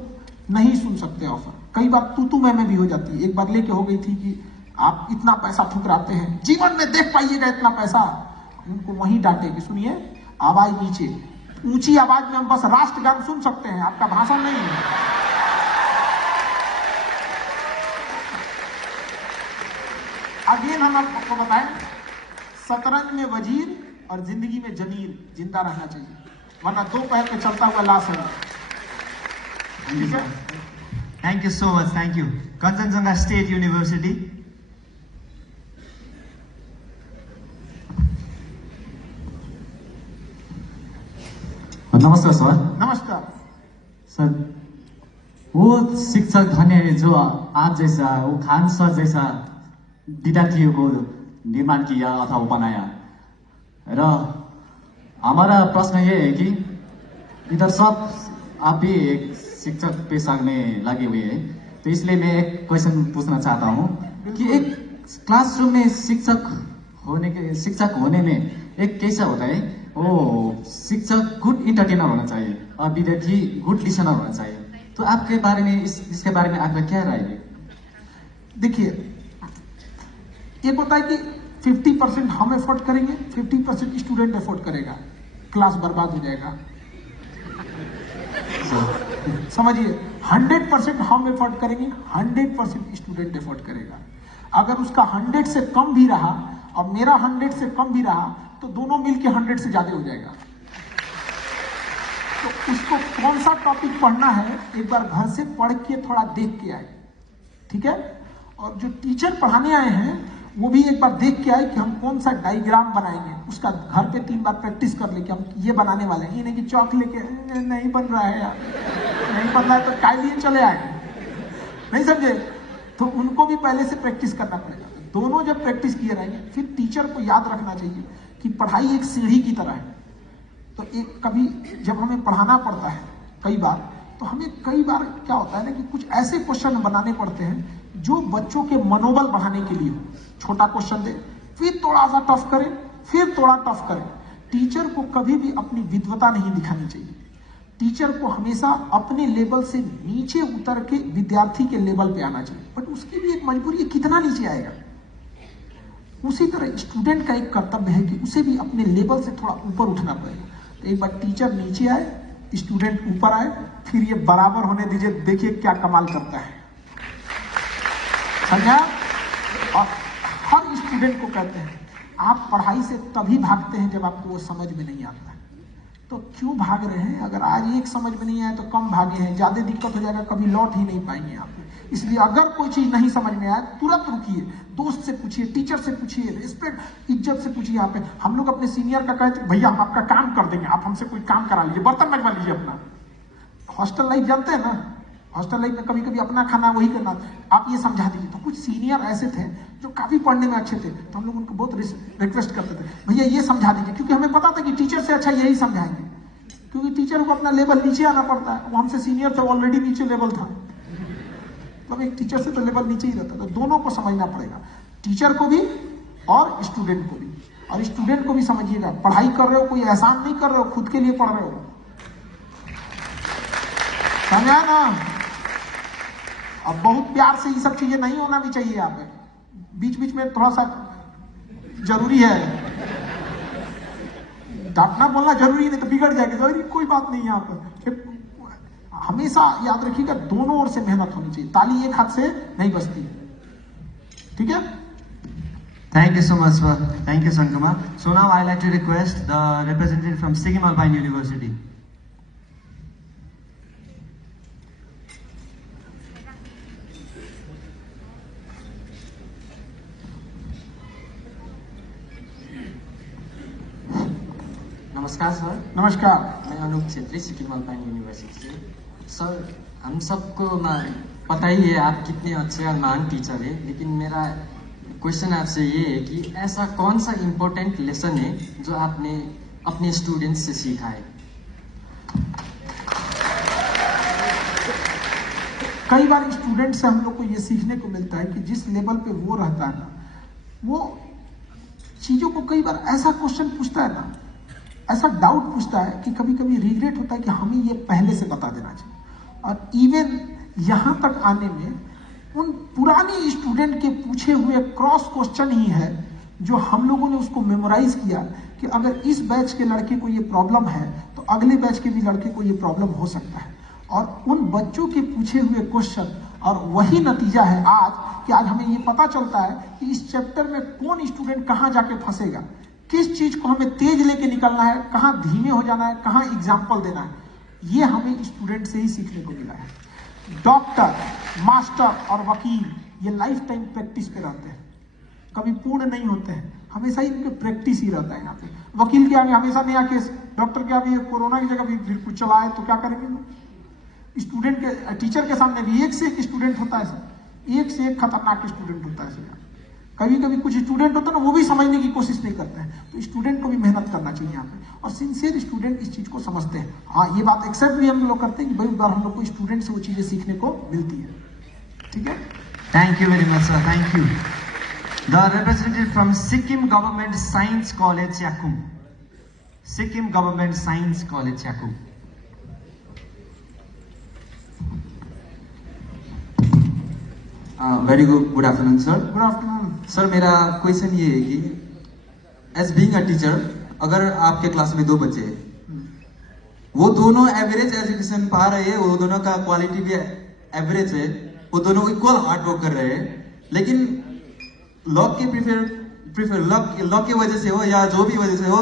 नहीं सुन सकते ऑफर। कई बार तू मैं भी हो जाती है। एक बार लेके हो गई थी कि आप इतना पैसा ठुकराते हैं, जीवन में देख पाइएगा इतना पैसा। उनको वहीं डांटे कि सुनिए आवाज नीचे, ऊंची आवाज में हम बस राष्ट्रगान सुन सकते हैं, आपका भाषण नहीं है। अगेन हम आपको बताएं, शतरंज में वजीर और जिंदगी में जमीर जिंदा रहना चाहिए, वरना दो पैर पे चलता हुआ लाश है। ठीक है? Thank you so much. Thank you. Kanchenjunga State University. नमस्कार सर। नमस्कार सर। वो शिक्षक भने जो आप जैसा, वो खान सर जैसा विद्यार्थियों को निर्माण किया अथवा बनाया। र हमारा प्रश्न ये है कि इधर सब आप भी एक शिक्षक पेशा में लगे हुए हैं, तो इसलिए मैं एक क्वेश्चन पूछना चाहता हूँ कि एक क्लासरूम में शिक्षक होने में एक कैसा होता है, वो शिक्षक गुड इंटरटेनर होना चाहिए और विद्यार्थी गुड लिसनर होना चाहिए। तो आपके बारे में इसके बारे में आपका क्या राय है? देखिए, एक होता है कि 50% हम एफोर्ड करेंगे, 50% स्टूडेंट एफोर्ड करेगा, क्लास बर्बाद हो जाएगा। समझिए, 100% हम एफोर्ड करेंगे, 100% स्टूडेंट एफोर्ड करेगा। अगर उसका 100 से कम भी रहा और मेरा 100 से कम भी रहा तो दोनों मिलके 100 से ज्यादा हो जाएगा। तो उसको कौन सा टॉपिक पढ़ना है एक बार घर से पढ़ के थोड़ा देख के आए, ठीक है? और जो टीचर पढ़ाने आए हैं वो भी एक बार देख के आए कि हम कौन सा डायग्राम बनाएंगे, उसका घर पे 3 बार प्रैक्टिस कर ले कि हम ये बनाने वाले हैं। ये नहीं कि चौक लेके नहीं बन रहा है यार, नहीं बन रहा है तो काय लिए चले आए, नहीं समझे? तो उनको भी पहले से प्रैक्टिस करना पड़ेगा। दोनों जब प्रैक्टिस किए रहेंगे, फिर टीचर को याद रखना चाहिए कि पढ़ाई एक सीढ़ी की तरह है। तो एक कभी जब हमें पढ़ाना पड़ता है कई बार, तो हमें कई बार क्या होता है ना कि कुछ ऐसे क्वेश्चन बनाने पड़ते हैं जो बच्चों के मनोबल बढ़ाने के लिए हो। छोटा क्वेश्चन दे, फिर थोड़ा सा टफ करें, फिर थोड़ा टफ करें। टीचर को कभी भी अपनी विद्वता नहीं दिखानी चाहिए। टीचर को हमेशा अपने लेवल से नीचे उतर के विद्यार्थी के लेवल पे आना चाहिए, बट उसकी भी एक मजबूरी है, कितना नीचे आएगा। उसी तरह स्टूडेंट का एक कर्तव्य है कि उसे भी अपने लेवल से थोड़ा ऊपर उठना पड़ेगा। तो एक बार टीचर नीचे आए, स्टूडेंट ऊपर आए, फिर ये बराबर होने दीजिए, देखिए क्या कमाल करता है। समझा? और हर स्टूडेंट को कहते हैं आप पढ़ाई से तभी भागते हैं जब आपको वो समझ में नहीं आता है। तो क्यों भाग रहे हैं? अगर आज एक समझ में नहीं आया तो कम भागे हैं, ज्यादा दिक्कत हो जाएगा, कभी लौट ही नहीं पाएंगे आप। इसलिए अगर कोई चीज नहीं समझ में आए तुरंत रुकिए, दोस्त से पूछिए, टीचर से पूछिए, रिस्पेक्ट इज्जत से पूछिए। यहाँ पे हम लोग अपने सीनियर का कहते भैया हम आपका काम कर देंगे, आप हमसे कोई काम करा लीजिए, बर्तन मंजवा लीजिए अपना। हॉस्टल लाइफ जानते हैं ना, हॉस्टल लाइफ में कभी कभी अपना खाना वही करना, आप ये समझा दीजिए। तो कुछ सीनियर ऐसे थे जो काफी पढ़ने में अच्छे थे, तो हम लोग उनको बहुत रिक्वेस्ट करते थे, भैया ये समझा दीजिए, क्योंकि हमें पता था कि टीचर से अच्छा यही समझाएंगे, क्योंकि टीचर को अपना लेवल नीचे आना पड़ता है। वो हमसे सीनियर थे, ऑलरेडी नीचे लेवल था, तो एक टीचर से तो लेवल नीचे ही रहता, तो दोनों को समझना पड़ेगा, टीचर को भी और स्टूडेंट को भी। और स्टूडेंट को भी समझिएगा, पढ़ाई कर रहे हो, कोई एहसान नहीं कर रहे हो, खुद के लिए पढ़ रहे हो, समझा ना। अब बहुत प्यार से ये सब चीजें नहीं होना भी चाहिए, यहाँ पे बीच बीच में थोड़ा सा जरूरी है, डांटना बोलना जरूरी नहीं तो बिगड़ जाएगी, जरूरी कोई बात नहीं। यहाँ पर हमेशा याद रखिएगा दोनों ओर से मेहनत होनी चाहिए, ताली एक हाथ से नहीं बजती, ठीक है। Thank you so much, sir. Thank you, Sankumar. So now I'd like to request the representative from Sikkim Alpine University. नमस्कार सर। नमस्कार। मैं अनूप छेत्री, सिक्किम अल्पाइन यूनिवर्सिटी से। सर हम सबको पता ही है आप कितने अच्छे और महान टीचर है, लेकिन मेरा क्वेश्चन आपसे ये है कि ऐसा कौन सा इम्पोर्टेंट लेसन है जो आपने अपने स्टूडेंट्स से सीखा है? कई बार स्टूडेंट से हम लोग को ये सीखने को मिलता है कि जिस लेवल पे वो रहता है ना, वो चीजों को कई बार ऐसा क्वेश्चन पूछता है ना, ऐसा डाउट पूछता है कि कभी कभी रिग्रेट होता है कि हमें ये पहले से बता देना चाहिए। और इवन यहाँ तक आने में उन पुराने स्टूडेंट के पूछे हुए क्रॉस क्वेश्चन ही है जो हम लोगों ने उसको मेमोराइज किया कि अगर इस बैच के लड़के को ये प्रॉब्लम है तो अगले बैच के भी लड़के को ये प्रॉब्लम हो सकता है। और उन बच्चों के पूछे हुए क्वेश्चन, और वही नतीजा है आज कि आज हमें ये पता चलता है कि इस चैप्टर में कौन स्टूडेंट कहाँ जाके फंसेगा, किस चीज को हमें तेज लेके निकलना है, कहाँ धीमे हो जाना है, कहाँ एग्जाम्पल देना है। ये हमें स्टूडेंट से ही सीखने को मिला है। डॉक्टर, मास्टर और वकील ये लाइफ टाइम प्रैक्टिस पे रहते हैं, कभी पूर्ण नहीं होते हैं, हमेशा ही इनके प्रैक्टिस ही रहता है। यहाँ पे वकील के आगे हमेशा नया केस, डॉक्टर के आगे कोरोना की जगह भी फिर कुछ चला है तो क्या करेंगे। स्टूडेंट के, टीचर के सामने भी एक से एक स्टूडेंट होता है सर, एक से एक खतरनाक स्टूडेंट होता है सर। कभी कभी कुछ स्टूडेंट होता है ना, वो भी समझने की कोशिश नहीं करते हैं, तो स्टूडेंट को भी मेहनत करना चाहिए यहाँ पे। और सिंसियर स्टूडेंट इस चीज को समझते हैं। हाँ, ये बात एक्सेप्ट भी हम लोग करते हैं कि बड़ी बार हम लोग को स्टूडेंट से वो चीजें सीखने को मिलती है, ठीक है। Thank you very much, sir. Thank you. The representative from Sikkim Government Science College, Yakum. Sikkim Government Science College, Yakum. Very good afternoon sir. Good afternoon sir. मेरा क्वेश्चन ये है कि एज बीइंग अ टीचर, अगर आपके class में 2 बच्चे हैं, वो दोनों एवरेज एजुकेशन पा रहे हैं, वो दोनों का क्वालिटी भी एवरेज है, वो दोनों इक्वल हार्ड वर्क कर रहे हैं, लेकिन लॉक के प्रीफर लॉक की वजह से हो या जो भी वजह से हो,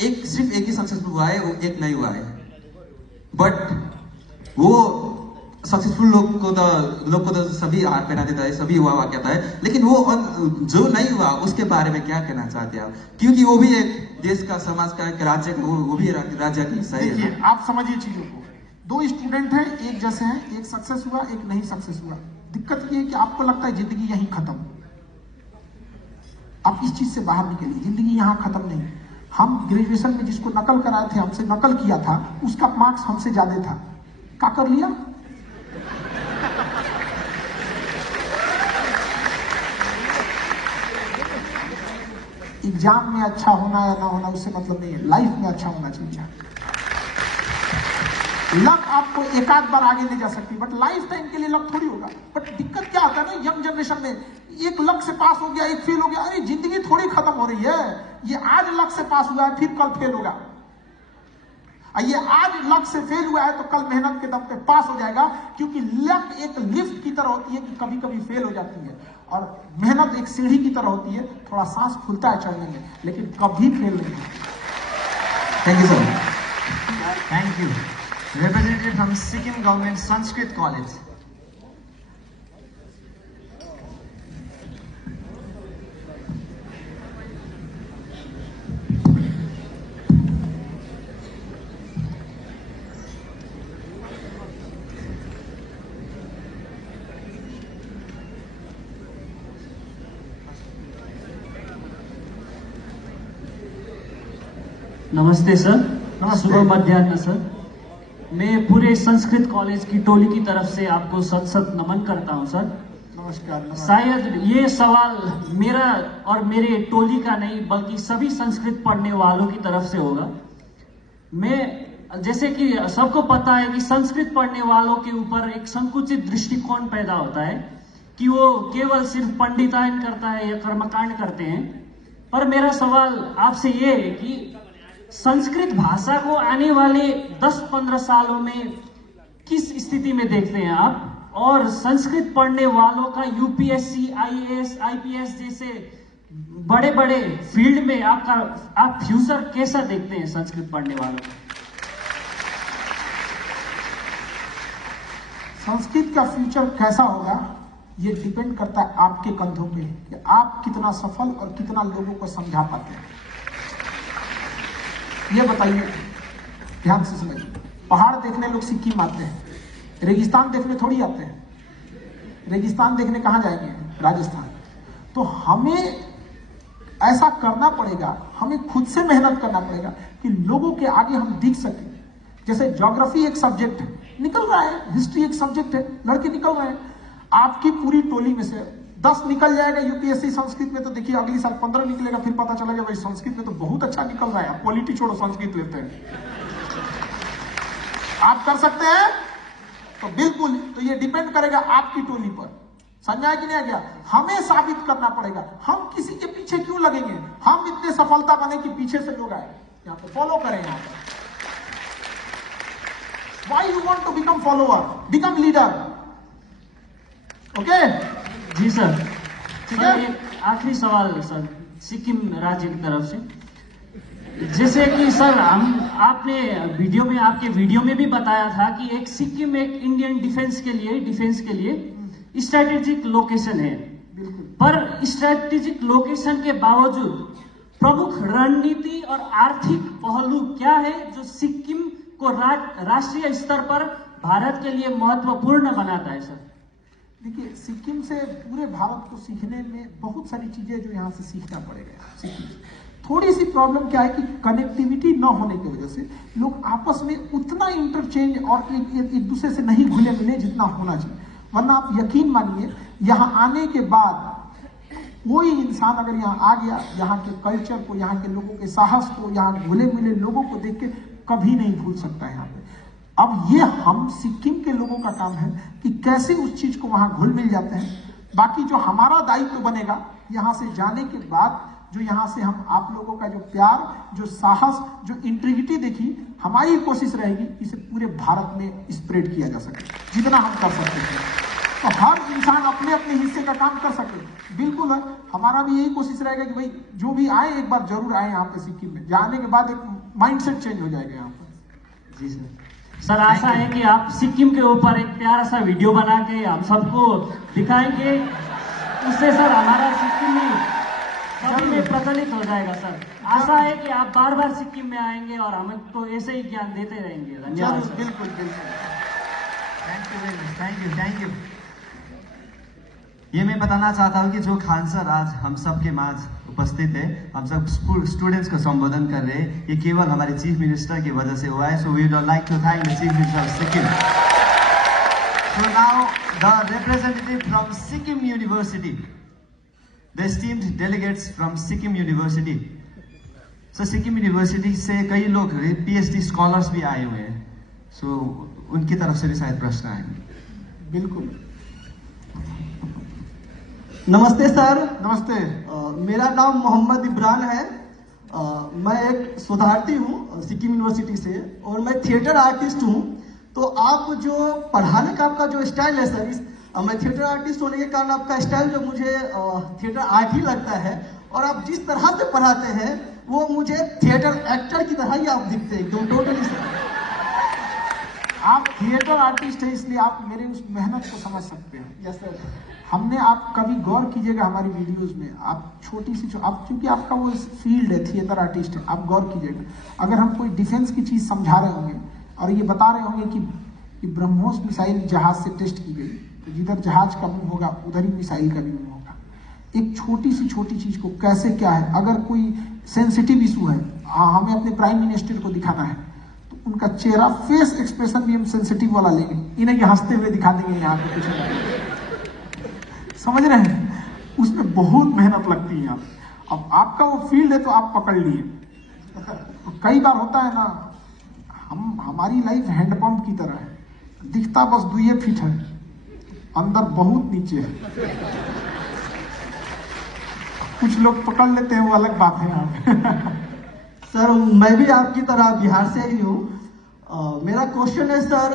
सिर्फ एक ही सक्सेसफुल हुआ है, वो एक नहीं हुआ है। बट वो सक्सेसफुल लोग को तो सभी हाथ पहना देता है, सभी हुआ कहता है, लेकिन वो जो नहीं हुआ उसके बारे में क्या कहना चाहते हैं आप? क्योंकि वो भी एक देश का, समाज का, एक राज्य का, वो भी राज्य की हिस्सा है। देखिए, आप समझिए चीजों को, 2 स्टूडेंट हैं, एक जैसे हैं, एक सक्सेस हुआ, एक नहीं सक्सेस हुआ। दिक्कत ये है कि आपको लगता है जिंदगी यहीं खत्म, आप इस चीज से बाहर निकलिए, जिंदगी यहाँ खत्म नहीं। हम ग्रेजुएशन में जिसको नकल कराए थे, हमसे नकल किया था, उसका मार्क्स हमसे ज्यादा था, क्या कर लिया? एग्जाम में अच्छा होना या ना होना उससे मतलब नहीं है, लाइफ में अच्छा होना चाहिए। लक आपको एक आध बार आगे ले जा सकती है, बट लाइफ टाइम के लिए लक थोड़ी होगा। बट दिक्कत क्या आता है ना, यंग जनरेशन में, एक लक से पास हो गया, एक फेल हो गया, अरे जिंदगी थोड़ी खत्म हो रही है। ये आज लक से पास हुआ है, फिर कल फेल होगा। ये आज लक से फेल हुआ है तो कल मेहनत के दम पे पास हो जाएगा, क्योंकि लक एक लिफ्ट की तरह होती है कि कभी कभी फेल हो जाती है, और मेहनत एक सीढ़ी की तरह होती है, थोड़ा सांस खुलता है चढ़ने में, लेकिन कभी फेल नहीं होता। Thank you sir. Thank you. Representative from Sikkim Government Sanskrit College. नमस्ते सर। शुभ मध्याह्न सर। मैं पूरे संस्कृत कॉलेज की टोली की तरफ से आपको सत सत नमन करता हूं सर। नमस्कार। शायद ये सवाल मेरा और मेरे टोली का नहीं बल्कि सभी संस्कृत पढ़ने वालों की तरफ से होगा। मैं जैसे कि सबको पता है कि संस्कृत पढ़ने वालों के ऊपर एक संकुचित दृष्टिकोण पैदा होता है कि वो केवल सिर्फ पंडितायन करता है या कर्मकांड करते हैं। पर मेरा सवाल आपसे ये है कि संस्कृत भाषा को आने वाले 10-15 सालों में किस स्थिति में देखते हैं आप, और संस्कृत पढ़ने वालों का यूपीएससी, आईएएस, आईपीएस जैसे बड़े बड़े फील्ड में आप फ्यूचर कैसा देखते हैं संस्कृत पढ़ने वालों का? संस्कृत का फ्यूचर कैसा होगा ये डिपेंड करता है आपके कंधों पे कि आप कितना सफल और कितना लोगों को समझा पाते हैं। ये बताइए, ध्यान से समझिए। पहाड़ देखने लोग सिक्किम आते हैं, रेगिस्तान देखने थोड़ी आते हैं। रेगिस्तान देखने कहाँ जाएंगे? राजस्थान। तो हमें ऐसा करना पड़ेगा, हमें खुद से मेहनत करना पड़ेगा कि लोगों के आगे हम दिख सके। जैसे ज्योग्राफी एक सब्जेक्ट है, निकल रहा है, हिस्ट्री एक सब्जेक्ट है, लड़के निकल रहे हैं। आपकी पूरी टोली में से 10 निकल जाएगा यूपीएससी संस्कृत में, तो देखिए अगली साल 15 निकलेगा, फिर पता चलेगा भाई संस्कृत में तो बहुत अच्छा निकल रहा है। पॉलिटी छोड़ो, संस्कृत लेते हैं। आप कर सकते हैं तो बिल्कुल। तो ये डिपेंड करेगा आपकी टोली पर। समझा कि नहीं आ गया? हमें साबित करना पड़ेगा। हम किसी के पीछे क्यों लगेंगे? हम इतने सफलता बने कि पीछे से लोग आए, यहाँ पे फॉलो करें। यहाँ पर Why you want to become follower? Become leader. Okay? Ji sir. ठीक है? एक आखिरी सवाल सर, सिक्किम राज्य की तरफ से। जैसे कि सर आपने आपके वीडियो में भी बताया था कि एक सिक्किम एक इंडियन डिफेंस के लिए स्ट्रेटेजिक लोकेशन है। पर स्ट्रेटेजिक लोकेशन के बावजूद प्रमुख रणनीति और आर्थिक पहलू क्या है जो सिक्किम को राष्ट्रीय स्तर पर भारत के लिए महत्वपूर्ण बनाता है सर? देखिए, सिक्किम से पूरे भारत को सीखने में बहुत सारी चीजें जो यहाँ से सीखना पड़ेगा। सिक्किम थोड़ी सी प्रॉब्लम क्या है कि कनेक्टिविटी न होने की वजह से लोग आपस में उतना इंटरचेंज और एक दूसरे से नहीं घुले मिले जितना होना चाहिए। वरना आप यकीन मानिए, यहाँ आने के बाद कोई इंसान अगर यहाँ आ गया, यहाँ के कल्चर को, यहाँ के लोगों के साहस को, यहाँ घुले मिले लोगों को देख के कभी नहीं भूल सकता है यहाँ पे। अब ये हम सिक्किम के लोगों का काम है कि कैसे उस चीज को वहां घुल मिल जाते हैं। बाकी जो हमारा दायित्व बनेगा यहाँ से जाने के बाद, जो यहाँ से हम आप लोगों का जो प्यार, जो साहस, जो इंटीग्रिटी देखी, हमारी कोशिश रहेगी इसे पूरे भारत में स्प्रेड किया जा सके जितना हम कर सकते हैं। तो हर इंसान अपने अपने हिस्से का काम कर सके। बिल्कुल है, हमारा भी यही कोशिश रहेगा कि भाई जो भी आए एक बार जरूर आए यहाँ पे सिक्किम में। जाने के बाद एक माइंडसेट चेंज हो जाएगा यहाँ पर। जी सर। सर आशा है कि आप सिक्किम के ऊपर एक प्यारा सा वीडियो बना के हम सबको दिखाएंगे। उससे सर हमारा सिक्किम में सभी में प्रचलित हो जाएगा सर। आशा है कि आप बार बार सिक्किम में आएंगे और हमें तो ऐसे ही ज्ञान देते रहेंगे। धन्यवाद। बिल्कुल बिल्कुल। Thank you very much. Thank you. ये मैं बताना चाहता हूँ कि जो खान सर आज हम सबके माझ उपस्थित है, हम सब स्टूडेंट्स को संबोधन कर रहे हैं, ये केवल हमारे चीफ मिनिस्टर की वजह से हुआ है। So we would like to thank the chief minister of Sikkim. So now the representative from Sikkim university, the esteemed delegates from Sikkim university. So Sikkim university से कई लोग पीएचडी स्कॉलर्स भी आए हुए हैं, सो उनकी तरफ से भी शायद प्रश्न आएंगे। बिल्कुल। नमस्ते सर। नमस्ते। मेरा नाम मोहम्मद इब्रान है। मैं एक शोधार्थी हूँ सिक्किम यूनिवर्सिटी से और मैं थिएटर आर्टिस्ट हूँ। तो आप जो पढ़ाने का आपका जो स्टाइल है सर, मैं थिएटर आर्टिस्ट होने के कारण आपका स्टाइल जो मुझे थिएटर आर्ट ही लगता है, और आप जिस तरह से पढ़ाते हैं वो मुझे थिएटर एक्टर की तरह ही आप दिखते हैं एकदम टोटली सर। आप थिएटर आर्टिस्ट हैं, इसलिए आप मेरे उस मेहनत को समझ सकते हैं। Yes sir. हमने, आप कभी गौर कीजिएगा हमारी वीडियोस में, आप छोटी सी आप, क्योंकि आपका वो फील्ड है, थिएटर आर्टिस्ट है, आप गौर कीजिएगा। अगर हम कोई डिफेंस की चीज समझा रहे होंगे और ये बता रहे होंगे कि ब्रह्मोस मिसाइल जहाज से टेस्ट की गई, तो जिधर जहाज का मुंह होगा उधर ही मिसाइल का भी मुंह होगा। एक छोटी चीज को कैसे क्या है, अगर कोई सेंसिटिव इशू है, हमें अपने प्राइम मिनिस्टर को दिखाना है, तो उनका चेहरा फेस एक्सप्रेशन भी हम सेंसिटिव वाला लेंगे, इन्हें हंसते हुए दिखा देंगे यहाँ पे कुछ नहीं। समझ रहे हैं, उसमें बहुत मेहनत लगती है। अब आपका वो फील्ड है तो आप पकड़ लिए। कई बार होता है ना, हमारी लाइफ हैंडपंप की तरह है, दिखता बस 2 फीट है, अंदर बहुत नीचे है। कुछ लोग पकड़ लेते हैं, वो अलग बात है यहाँ सर मैं भी आपकी तरह बिहार से ही हूँ। मेरा क्वेश्चन है सर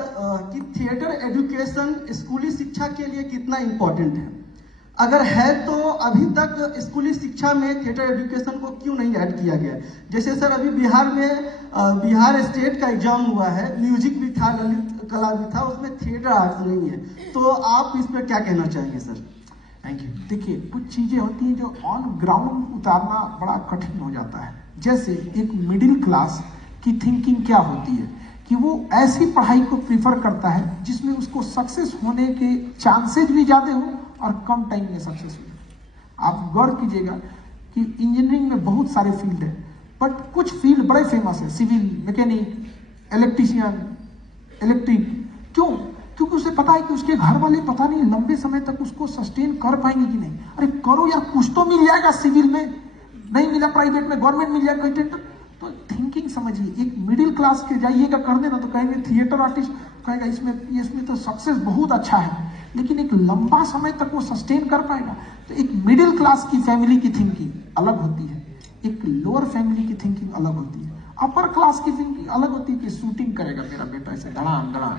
कि थिएटर एजुकेशन स्कूली शिक्षा के लिए कितना इम्पोर्टेंट है? अगर है तो अभी तक स्कूली शिक्षा में थिएटर एजुकेशन को क्यों नहीं ऐड किया गया? जैसे सर अभी बिहार में बिहार स्टेट का एग्जाम हुआ है, म्यूजिक भी था, ललित कला भी था, उसमें थिएटर आर्ट्स नहीं है, तो आप इस पर क्या कहना चाहेंगे सर? Thank you. देखिए, कुछ चीजें होती हैं जो ऑन ग्राउंड उतारना बड़ा कठिन हो जाता है। जैसे एक मिडिल क्लास की थिंकिंग क्या होती है कि वो ऐसी पढ़ाई को प्रीफर करता है जिसमें उसको सक्सेस होने के चांसेस भी ज्यादा हो और कम टाइम में सक्सेस हो। आप गौर कीजिएगा कि इंजीनियरिंग में बहुत सारे फील्ड है, बट कुछ फील्ड बड़े फेमस है, सिविल, मैकेनिक, इलेक्ट्रीशियन, इलेक्ट्रिक। क्यों? क्योंकि उसे पता है कि उसके घर वाले पता नहीं लंबे समय तक उसको सस्टेन कर पाएंगे कि नहीं। अरे करो यार, कुछ तो मिल जाएगा सिविल में, नहीं मिला प्राइवेट में, गवर्नमेंट मिल जाएगा कंटेंट। तो थिंकिंग समझिए, एक मिडिल क्लास के जाइएगा कर देना तो कहेंगे थिएटर आर्टिस्ट, कहेगा इसमें तो सक्सेस बहुत अच्छा है, लेकिन एक लंबा समय तक वो सस्टेन कर पाएगा। तो एक मिडिल क्लास की फैमिली की थिंकिंग अलग होती है, एक लोअर फैमिली की थिंकिंग अलग होती है, अपर क्लास की थिंकिंग अलग होती है कि शूटिंग करेगा मेरा बेटा ऐसे धड़ाम धड़ाम।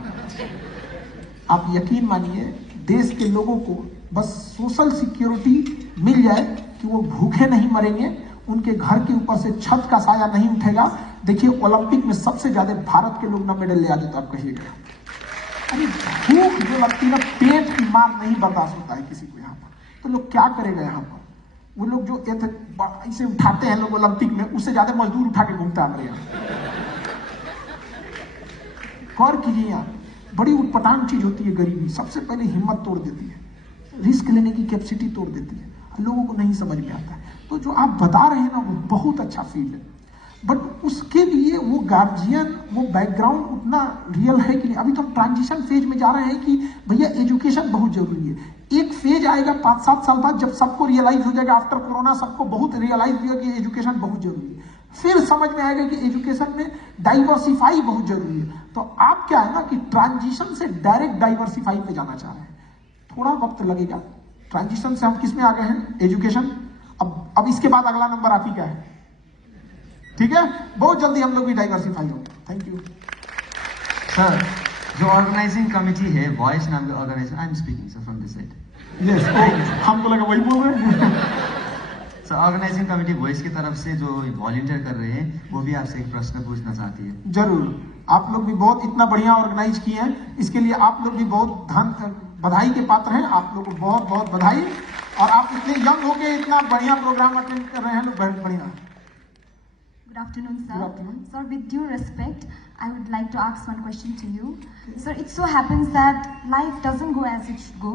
आप यकीन मानिए, देश के लोगों को बस सोशल सिक्योरिटी मिल जाए कि वो भूखे नहीं मरेंगे, उनके घर के ऊपर से छत का साया नहीं उठेगा। देखिए, ओलंपिक में सबसे ज्यादा भारत के लोग ना मेडल ले आते तो आप कहिएगा। अरे भूख जो लगती है ना, पेट की मार नहीं बर्दाश्त होता है किसी को यहाँ पर, तो लोग क्या करेगा यहाँ पर? वो लोग जो इसे उठाते हैं लोग ओलंपिक में, उससे ज्यादा मजदूर उठा के घूमता है हमारे यहाँ। गौर कीजिए, यहाँ बड़ी उटपटांग चीज होती है गरीबी, सबसे पहले हिम्मत तोड़ देती है, रिस्क लेने की कैपेसिटी तोड़ देती है, लोगों को नहीं समझ में आता है। तो जो आप बता रहे हैं ना, वो बहुत अच्छा फील्ड है, बट उसके लिए वो गार्जियन, वो बैकग्राउंड उतना रियल है कि नहीं। अभी तो हम ट्रांजिशन फेज में जा रहे हैं कि भैया एजुकेशन बहुत जरूरी है। एक फेज आएगा 5-7 साल बाद जब सबको रियलाइज हो जाएगा, आफ्टर कोरोना सबको बहुत रियलाइज होगा कि एजुकेशन बहुत जरूरी है। फिर समझ में आएगा कि एजुकेशन में डाइवर्सिफाई बहुत जरूरी है। तो आप क्या है ना कि ट्रांजिशन से डायरेक्ट डाइवर्सिफाई पे जाना चाह रहे हैं, थोड़ा वक्त लगेगा। ट्रांजिशन से हम किस में आ गए हैं? एजुकेशन। अब इसके बाद अगला नंबर आप ही का है, ठीक है? बहुत जल्दी हम लोग भी डाइवर्सिफाई होंगे। Thank you sir. जो ऑर्गेनाइजिंग कमिटी है, वॉइस नाम का organisation, I am speaking sir from this side. Yes, हमको लगा वही बोल रहे हैं। सर, ऑर्गेनाइजिंग कमिटी वॉइस की तरफ से जो वॉलंटियर कर रहे हैं, वो भी आपसे एक प्रश्न पूछना चाहती है। जरूर। आप लोग भी बहुत इतना बढ़िया ऑर्गेनाइज किए हैं, इसके लिए आप लोग भी बहुत बधाई के पात्र हैं। आप लोग को बहुत बहुत बधाई। और आप इतने यंग हो के इतना बढ़िया प्रोग्राम अटेंड कर रहे हैं, बहुत बढ़िया। Good afternoon, sir. Good afternoon. Sir, with due respect, I would like to ask one question to you. Sir, it so happens that life doesn't go as it should go.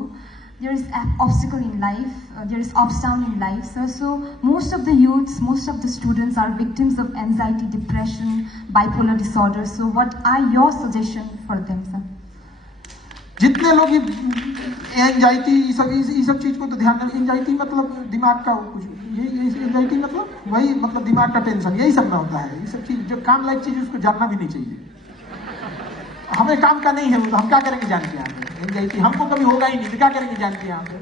There is an obstacle in life, there is ups down in life, sir. So most of the youths, most of the students are victims of anxiety, depression, bipolar disorder. So what are your suggestions for them, sir? जितने लोग anxiety ये सब चीज को तो ध्यान दें। Anxiety मतलब दिमाग का कुछ, ये एंजाइटी मतलब वही, मतलब दिमाग का टेंशन, यही सब ना होता है। ये सब चीज जो काम लायक चीज उसको जानना भी नहीं चाहिए। हमें काम का नहीं है वो, तो हम क्या करेंगे जान के? यहाँ पे एंजाइटी हमको कभी होगा ही नहीं, तो क्या करेंगे जान के? यहाँ पे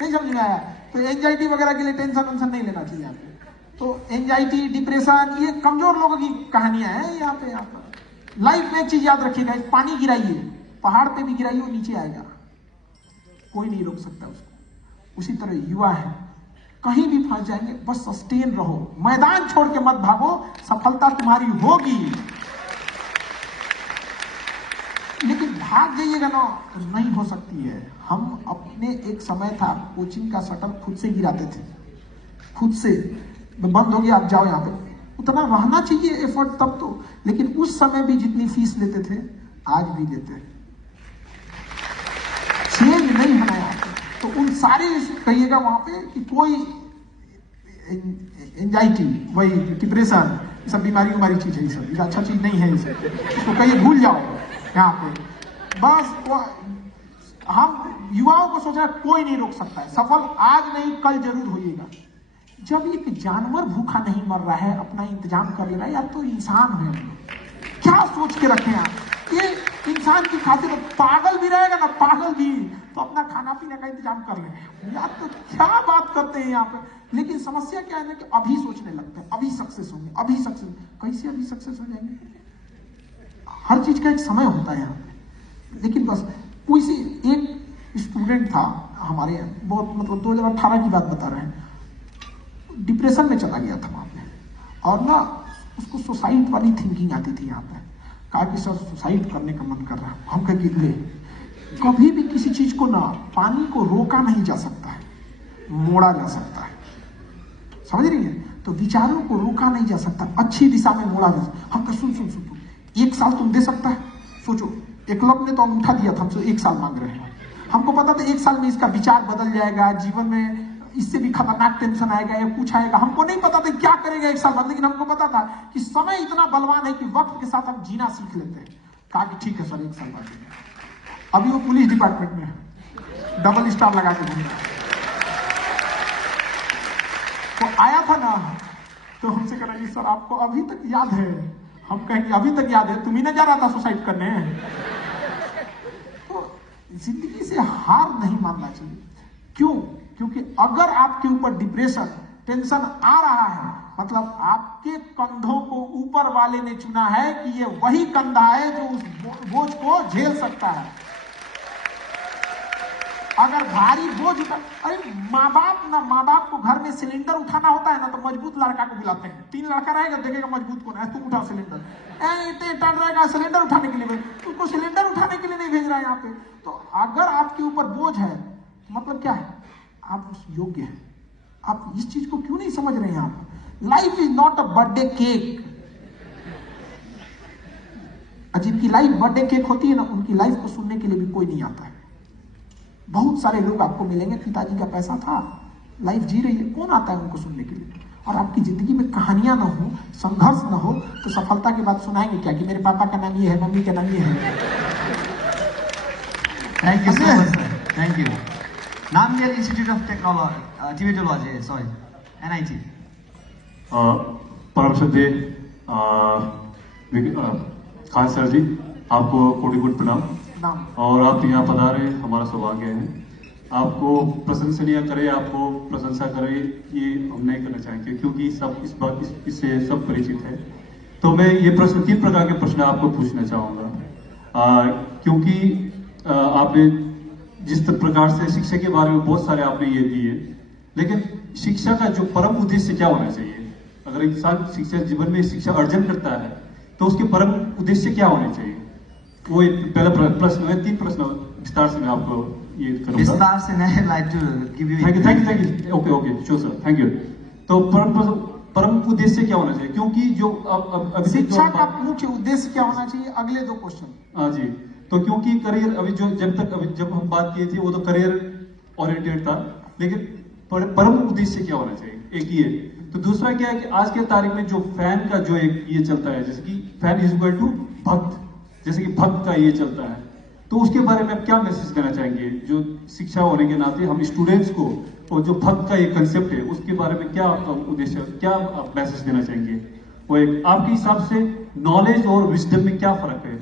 नहीं समझ में आया। तो एंजाइटी वगैरह के लिए टेंशन वेंशन नहीं लेना चाहिए यहाँ पे। तो एंजाइटी, डिप्रेशन, ये कमजोर लोगों की कहानियां हैं यहाँ पे। यहाँ पर लाइफ में एक चीज याद रखिएगा, पानी गिराइए, पहाड़ पे भी गिराइए, वो नीचे आएगा, कोई नहीं रोक सकता उसको। उसी तरह युवा है, कहीं भी फंस जाएंगे, बस सस्टेन रहो, मैदान छोड़ के मत भागो, सफलता तुम्हारी होगी। भाग जाइएगा ना तो नहीं हो सकती है। हम अपने एक समय था कोचिंग का शटल खुद से गिराते थे, खुद से बंद हो गया आप जाओ यहाँ पे, उतना रहना चाहिए एफर्ट तब तो, लेकिन उस समय भी जितनी फीस लेते थे आज भी लेते हैं। चेंज नहीं होना यहाँ पे, तो उन सारे कहिएगा वहां पे कि कोई एंजाइटी, वही डिप्रेशन, सब बीमारी उमारी चीज है, ये सब अच्छा चीज नहीं है, इसे इसको कहिए भूल जाओ यहाँ पे। बस हम युवाओं को सोच रहे कोई नहीं रोक सकता है, सफल आज नहीं कल जरूर होइएगा। जब एक जानवर भूखा नहीं मर रहा है, अपना इंतजाम कर ले रहा है, यार तो इंसान है, क्या सोच के रखे आप? ये इंसान की खातिर पागल भी रहेगा ना, पागल भी तो अपना खाना पीने का इंतजाम कर ले, यार तो क्या बात करते हैं यहाँ पे। लेकिन समस्या क्या है ना कि अभी सोचने लगते हैं अभी सक्सेस होंगे, अभी सक्सेस, कैसे अभी सक्सेस हो जाएंगे? हर चीज का एक समय होता है यहाँ पे। लेकिन बस कोई सी एक स्टूडेंट था हमारे, बहुत मतलब 2018 की बात बता रहे हैं, डिप्रेशन में चला गया था वहां पे, और ना उसको सुसाइड वाली थिंकिंग आती थी यहाँ पे। कहा कि सर सुसाइड करने का मन कर रहा है। हम कहेंगे ले, कभी भी किसी चीज को ना, पानी को रोका नहीं जा सकता है, मोड़ा जा सकता है, समझ रही है? तो विचारों को रोका नहीं जा सकता, अच्छी दिशा में मोड़ा जा सकता। हम सुन सुन सुन, 1 साल तुम दे सकता है? सोचो, एकलव्य ने तो अंगूठा दिया था, हमसे 1 साल मांग रहे हैं। हमको पता था 1 साल में इसका विचार बदल जाएगा, जीवन में इससे भी खतरनाक टेंशन आएगा या कुछ आएगा। हमको नहीं पता था क्या करेगा 1 साल बाद, लेकिन हमको पता था कि समय इतना बलवान है कि वक्त के साथ हम जीना सीख लेते हैं। कहा कि ठीक है सर 1 साल बाद देंगे। अभी वो पुलिस डिपार्टमेंट में है, डबल स्टार लगा के घूम रहा है। तो आया था ना, तो हमसे कह रहा है सर आपको अभी तक याद है? हम कहेंगे अभी तक याद है, तुम ही ना जा रहा था सुसाइड करने। तो जिंदगी से हार नहीं मानना चाहिए। क्यों? क्योंकि अगर आपके ऊपर डिप्रेशन, टेंशन आ रहा है, मतलब आपके कंधों को ऊपर वाले ने चुना है कि ये वही कंधा है जो उस बोझ को झेल सकता है। अगर भारी बोझ उठा, अरे माँ बाप को घर में सिलेंडर उठाना होता है ना, तो मजबूत लड़का को बुलाते हैं। 3 लड़का रहेगा, देखेगा मजबूत कौन है, तुम उठाओ सिलेंडर। इतने टन रहेगा सिलेंडर उठाने के लिए, तुमको सिलेंडर उठाने के लिए नहीं भेज रहा है यहाँ पे। तो अगर आपके ऊपर बोझ है, मतलब क्या है? आप उस योग्य हैं। आप इस चीज को क्यों नहीं समझ रहे हैं? आप, life is not a birthday cake. जिनकी लाइफ बर्थडे केक होती है ना, उनकी लाइफ को सुनने के लिए भी कोई नहीं आता है। बहुत सारे लोग आपको मिलेंगे, पिताजी का पैसा था, लाइफ जी रही है, कौन आता है उनको सुनने के लिए? और आपकी जिंदगी में कहानियां ना हो, संघर्ष ना हो, तो सफलता के बाद सुनाएंगे क्या कि मेरे पापा का नाम ये है, मम्मी का नाम ये है। Thank you so much sir, thank you. Namdev institute of technology, tibetology, sorry, NIT। परम श्रद्धेय खान सर जी, आपको कोटि कोटि प्रणाम। और आप यहाँ पधारे, हमारा सौभाग्य है। आपको प्रशंसनीय करे, आपको प्रशंसा करे, ये हम नहीं करना चाहेंगे, क्योंकि सब इस बात इससे सब परिचित है। तो मैं ये प्रश्न, 3 प्रकार के प्रश्न आपको पूछना चाहूँगा, क्योंकि आपने जिस प्रकार से शिक्षा के बारे में बहुत सारे आपने ये दिए, लेकिन शिक्षा का जो परम उद्देश्य क्या होना चाहिए? अगर इंसान शिक्षा जीवन में शिक्षा अर्जन करता है तो उसके परम उद्देश्य क्या होने चाहिए? वो पहला प्रश्न है। 3 प्रश्न विस्तार से मैं आपको ये करूंगा। विस्तार से नहीं, like to give you. Thank you. Okay, sure sir, thank you. तो परम उद्देश्य क्या होना चाहिए? क्योंकि जो अब शिक्षा का मुख्य उद्देश्य क्या होना चाहिए? अगले 2 क्वेश्चन। हाँ जी, तो क्योंकि करियर, अभी जब हम बात किए थे वो तो करियर ओरिएंटेड था, लेकिन परम उद्देश्य क्या होना चाहिए? एक ये। तो दूसरा क्या है कि आज के तारीख में जो फैन का जो एक ये चलता है, जैसे कि फैन इज इक्वल टू भक्त, जैसे कि भक्त का ये चलता है, तो उसके बारे में आप क्या मैसेज देना चाहेंगे? जो शिक्षा होने के नाते हम स्टूडेंट्स को, और जो भक्त का ये कंसेप्ट है, उसके बारे में क्या आपका उद्देश्य, क्या आप मैसेज देना चाहेंगे? वो एक आपके हिसाब से नॉलेज और विजडम में क्या फर्क है?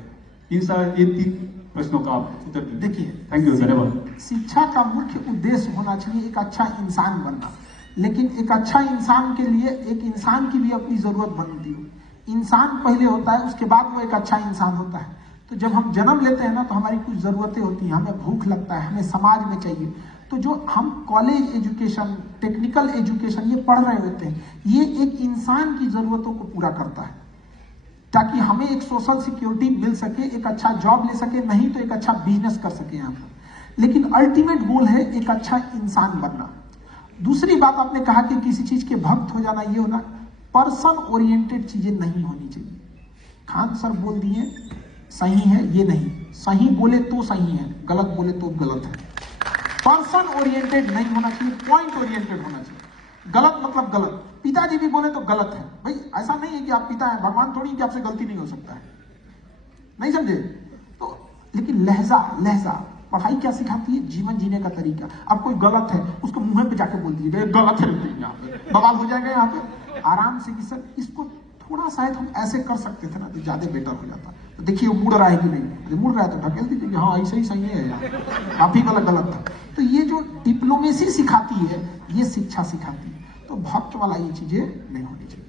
इन 3 प्रश्नों का आप उत्तर देखिए। थैंक यू, धन्यवाद। शिक्षा का मुख्य उद्देश्य होना चाहिए एक अच्छा इंसान बनना, लेकिन एक अच्छा इंसान के लिए एक इंसान की भी अपनी जरूरत बनती है। इंसान पहले होता है, उसके बाद वो एक अच्छा इंसान होता है। तो जब हम जन्म लेते हैं ना, तो हमारी कुछ जरूरतें होती हैं, हमें भूख लगता है, हमें समाज में चाहिए। तो जो हम कॉलेज एजुकेशन, टेक्निकल एजुकेशन ये पढ़ रहे होते हैं, ये एक इंसान की जरूरतों को पूरा करता है। ताकि हमें एक सोशल सिक्योरिटी मिल सके, एक अच्छा जॉब ले सके, नहीं तो एक अच्छा बिजनेस कर सके यहाँ पर। लेकिन अल्टीमेट गोल है एक अच्छा इंसान बनना। दूसरी बात आपने कहा कि किसी चीज के भक्त हो जाना, ये होना, पर्सन ओरिएंटेड चीजें नहीं होनी चाहिए। खान सर बोल दिए सही है, ये नहीं, सही बोले तो सही है, गलत बोले तो गलत है। पर्सन ओरिएंटेड नहीं होना चाहिए, पॉइंट ओरिएंटेड होना चाहिए। गलत मतलब गलत, पिताजी भी बोले तो गलत है भाई, ऐसा नहीं है कि आप पिता हैं, भगवान थोड़ी कि आपसे गलती नहीं हो सकता है, नहीं समझे? तो लेकिन लहजा पढ़ाई क्या सिखाती है? जीवन जीने का तरीका। अब कोई गलत है उसको मुंह पे जाके बोल दीजिए गलत है, यहाँ पे बवाल हो जाएगा। यहाँ पे आराम से कि सर इसको थोड़ा शायद हम ऐसे कर सकते थे ना तो ज्यादा बेटर हो जाता। तो देखिए वो मुड़ रहा है कि नहीं, मुड़ रहा है तो ढकेल दीजिए, हाँ ऐसे ही सही है यार, आप ही गलत था। तो ये जो डिप्लोमेसी सिखाती है, ये शिक्षा सिखाती है। तो भक्त वाला ये चीजें नहीं होनी चाहिए।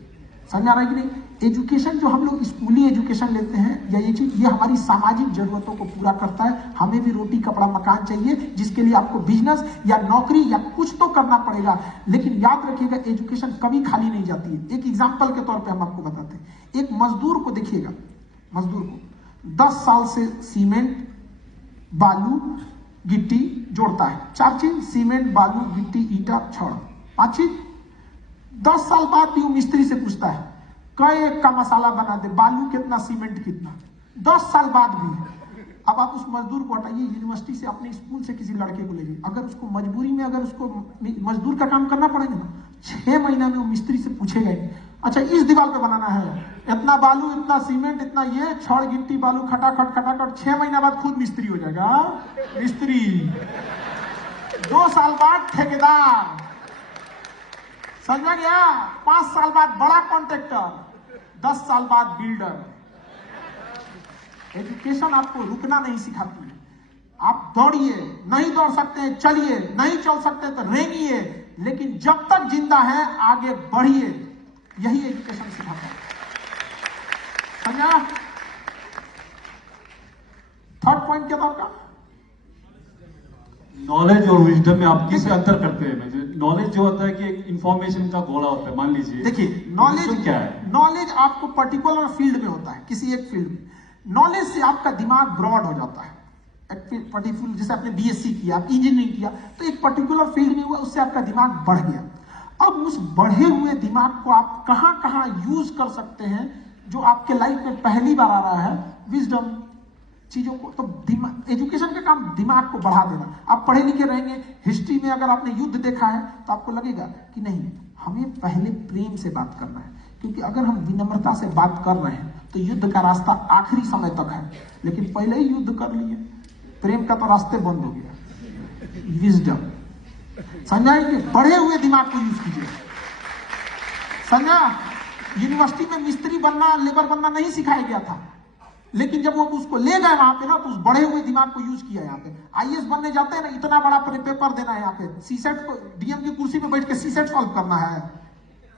समझ आ रहा है कि नहीं? एजुकेशन जो हम लोग स्कूली एजुकेशन लेते हैं या ये चीज, ये हमारी सामाजिक जरूरतों को पूरा करता है। हमें भी रोटी कपड़ा मकान चाहिए, जिसके लिए आपको बिजनेस या नौकरी या कुछ तो करना पड़ेगा। लेकिन याद रखिएगा एजुकेशन कभी खाली नहीं जाती है। एक एग्जाम्पल के तौर पे हम आपको बताते हैं। एक मजदूर को देखिएगा, मजदूर को 10 साल से सीमेंट बालू गिट्टी जोड़ता है। 4 चीज, सीमेंट बालू गिट्टी ईटा छड़, 5 चीज। 10 साल बाद भी वो मिस्त्री से पूछता है कई एक का मसाला बना दे, बालू कितना सीमेंट कितना, 10 साल बाद भी। अब आप उस मजदूर को हटाइए, यूनिवर्सिटी से अपने स्कूल से किसी लड़के को ले जाइए, अगर उसको मजबूरी में अगर उसको मजदूर का काम करना पड़ेगा ना, 6 महीना में वो मिस्त्री से पूछेगा अच्छा इस दीवार पे बनाना है, इतना बालू इतना सीमेंट इतना ये छड़ गिट्टी बालू खटाखट 6 महीना बाद खुद मिस्त्री हो जाएगा। मिस्त्री 2 साल बाद ठेकेदार, समझ गया? 5 साल बाद बड़ा कॉन्ट्रैक्टर, 10 साल बाद बिल्डर। एजुकेशन आपको रुकना नहीं सिखाती है। आप दौड़िए, नहीं दौड़ सकते हैं चलिए, नहीं चल सकते तो रेंगिए, लेकिन जब तक जिंदा है आगे बढ़िए, यही एजुकेशन सिखाता है। समझा? थर्ड पॉइंट क्या था आपका? नॉलेज और विजडम में आप किस अंतर करते हैं? नॉलेज जो होता है कि एक इंफॉर्मेशन का गोला होता है, मान लीजिए। देखिए नॉलेज क्या है? नॉलेज आपको पर्टिकुलर फील्ड में होता है, किसी एक फील्ड में। नॉलेज से आपका दिमाग ब्रॉड हो जाता है। एक पर्टिकुलर, जैसे आपने बीएससी किया, आप इंजीनियरिंग किया, तो एक पर्टिकुलर फील्ड में हुआ, उससे आपका दिमाग बढ़ गया। अब उस बढ़े हुए दिमाग को आप कहां कहां यूज कर सकते हैं, जो आपके लाइफ में पहली बार आ रहा है, विजडम चीजों को। तो एजुकेशन का काम दिमाग को बढ़ा देना। आप पढ़े लिखे रहेंगे, हिस्ट्री में अगर आपने युद्ध देखा है तो आपको लगेगा कि नहीं, हमें पहले प्रेम से बात करना है, क्योंकि अगर हम विनम्रता से बात कर रहे हैं तो युद्ध का रास्ता आखिरी समय तक है, लेकिन पहले ही युद्ध कर लिए, प्रेम का तो रास्ते बंद हो गया। विजडम समझाएंगे, बढ़े हुए दिमाग को यूज कीजिए। समझा? यूनिवर्सिटी में मिस्त्री बनना, लेबर बनना नहीं सिखाया गया था, लेकिन जब वो उसको ले गए वहां पे ना, तो उस बढ़े हुए दिमाग को यूज किया। यहाँ पे आईएएस बनने जाते हैं ना, इतना बड़ा पेपर देना है, यहाँ पे सीसेट को डीएम की कुर्सी पे बैठ के सीसेट सॉल्व करना है,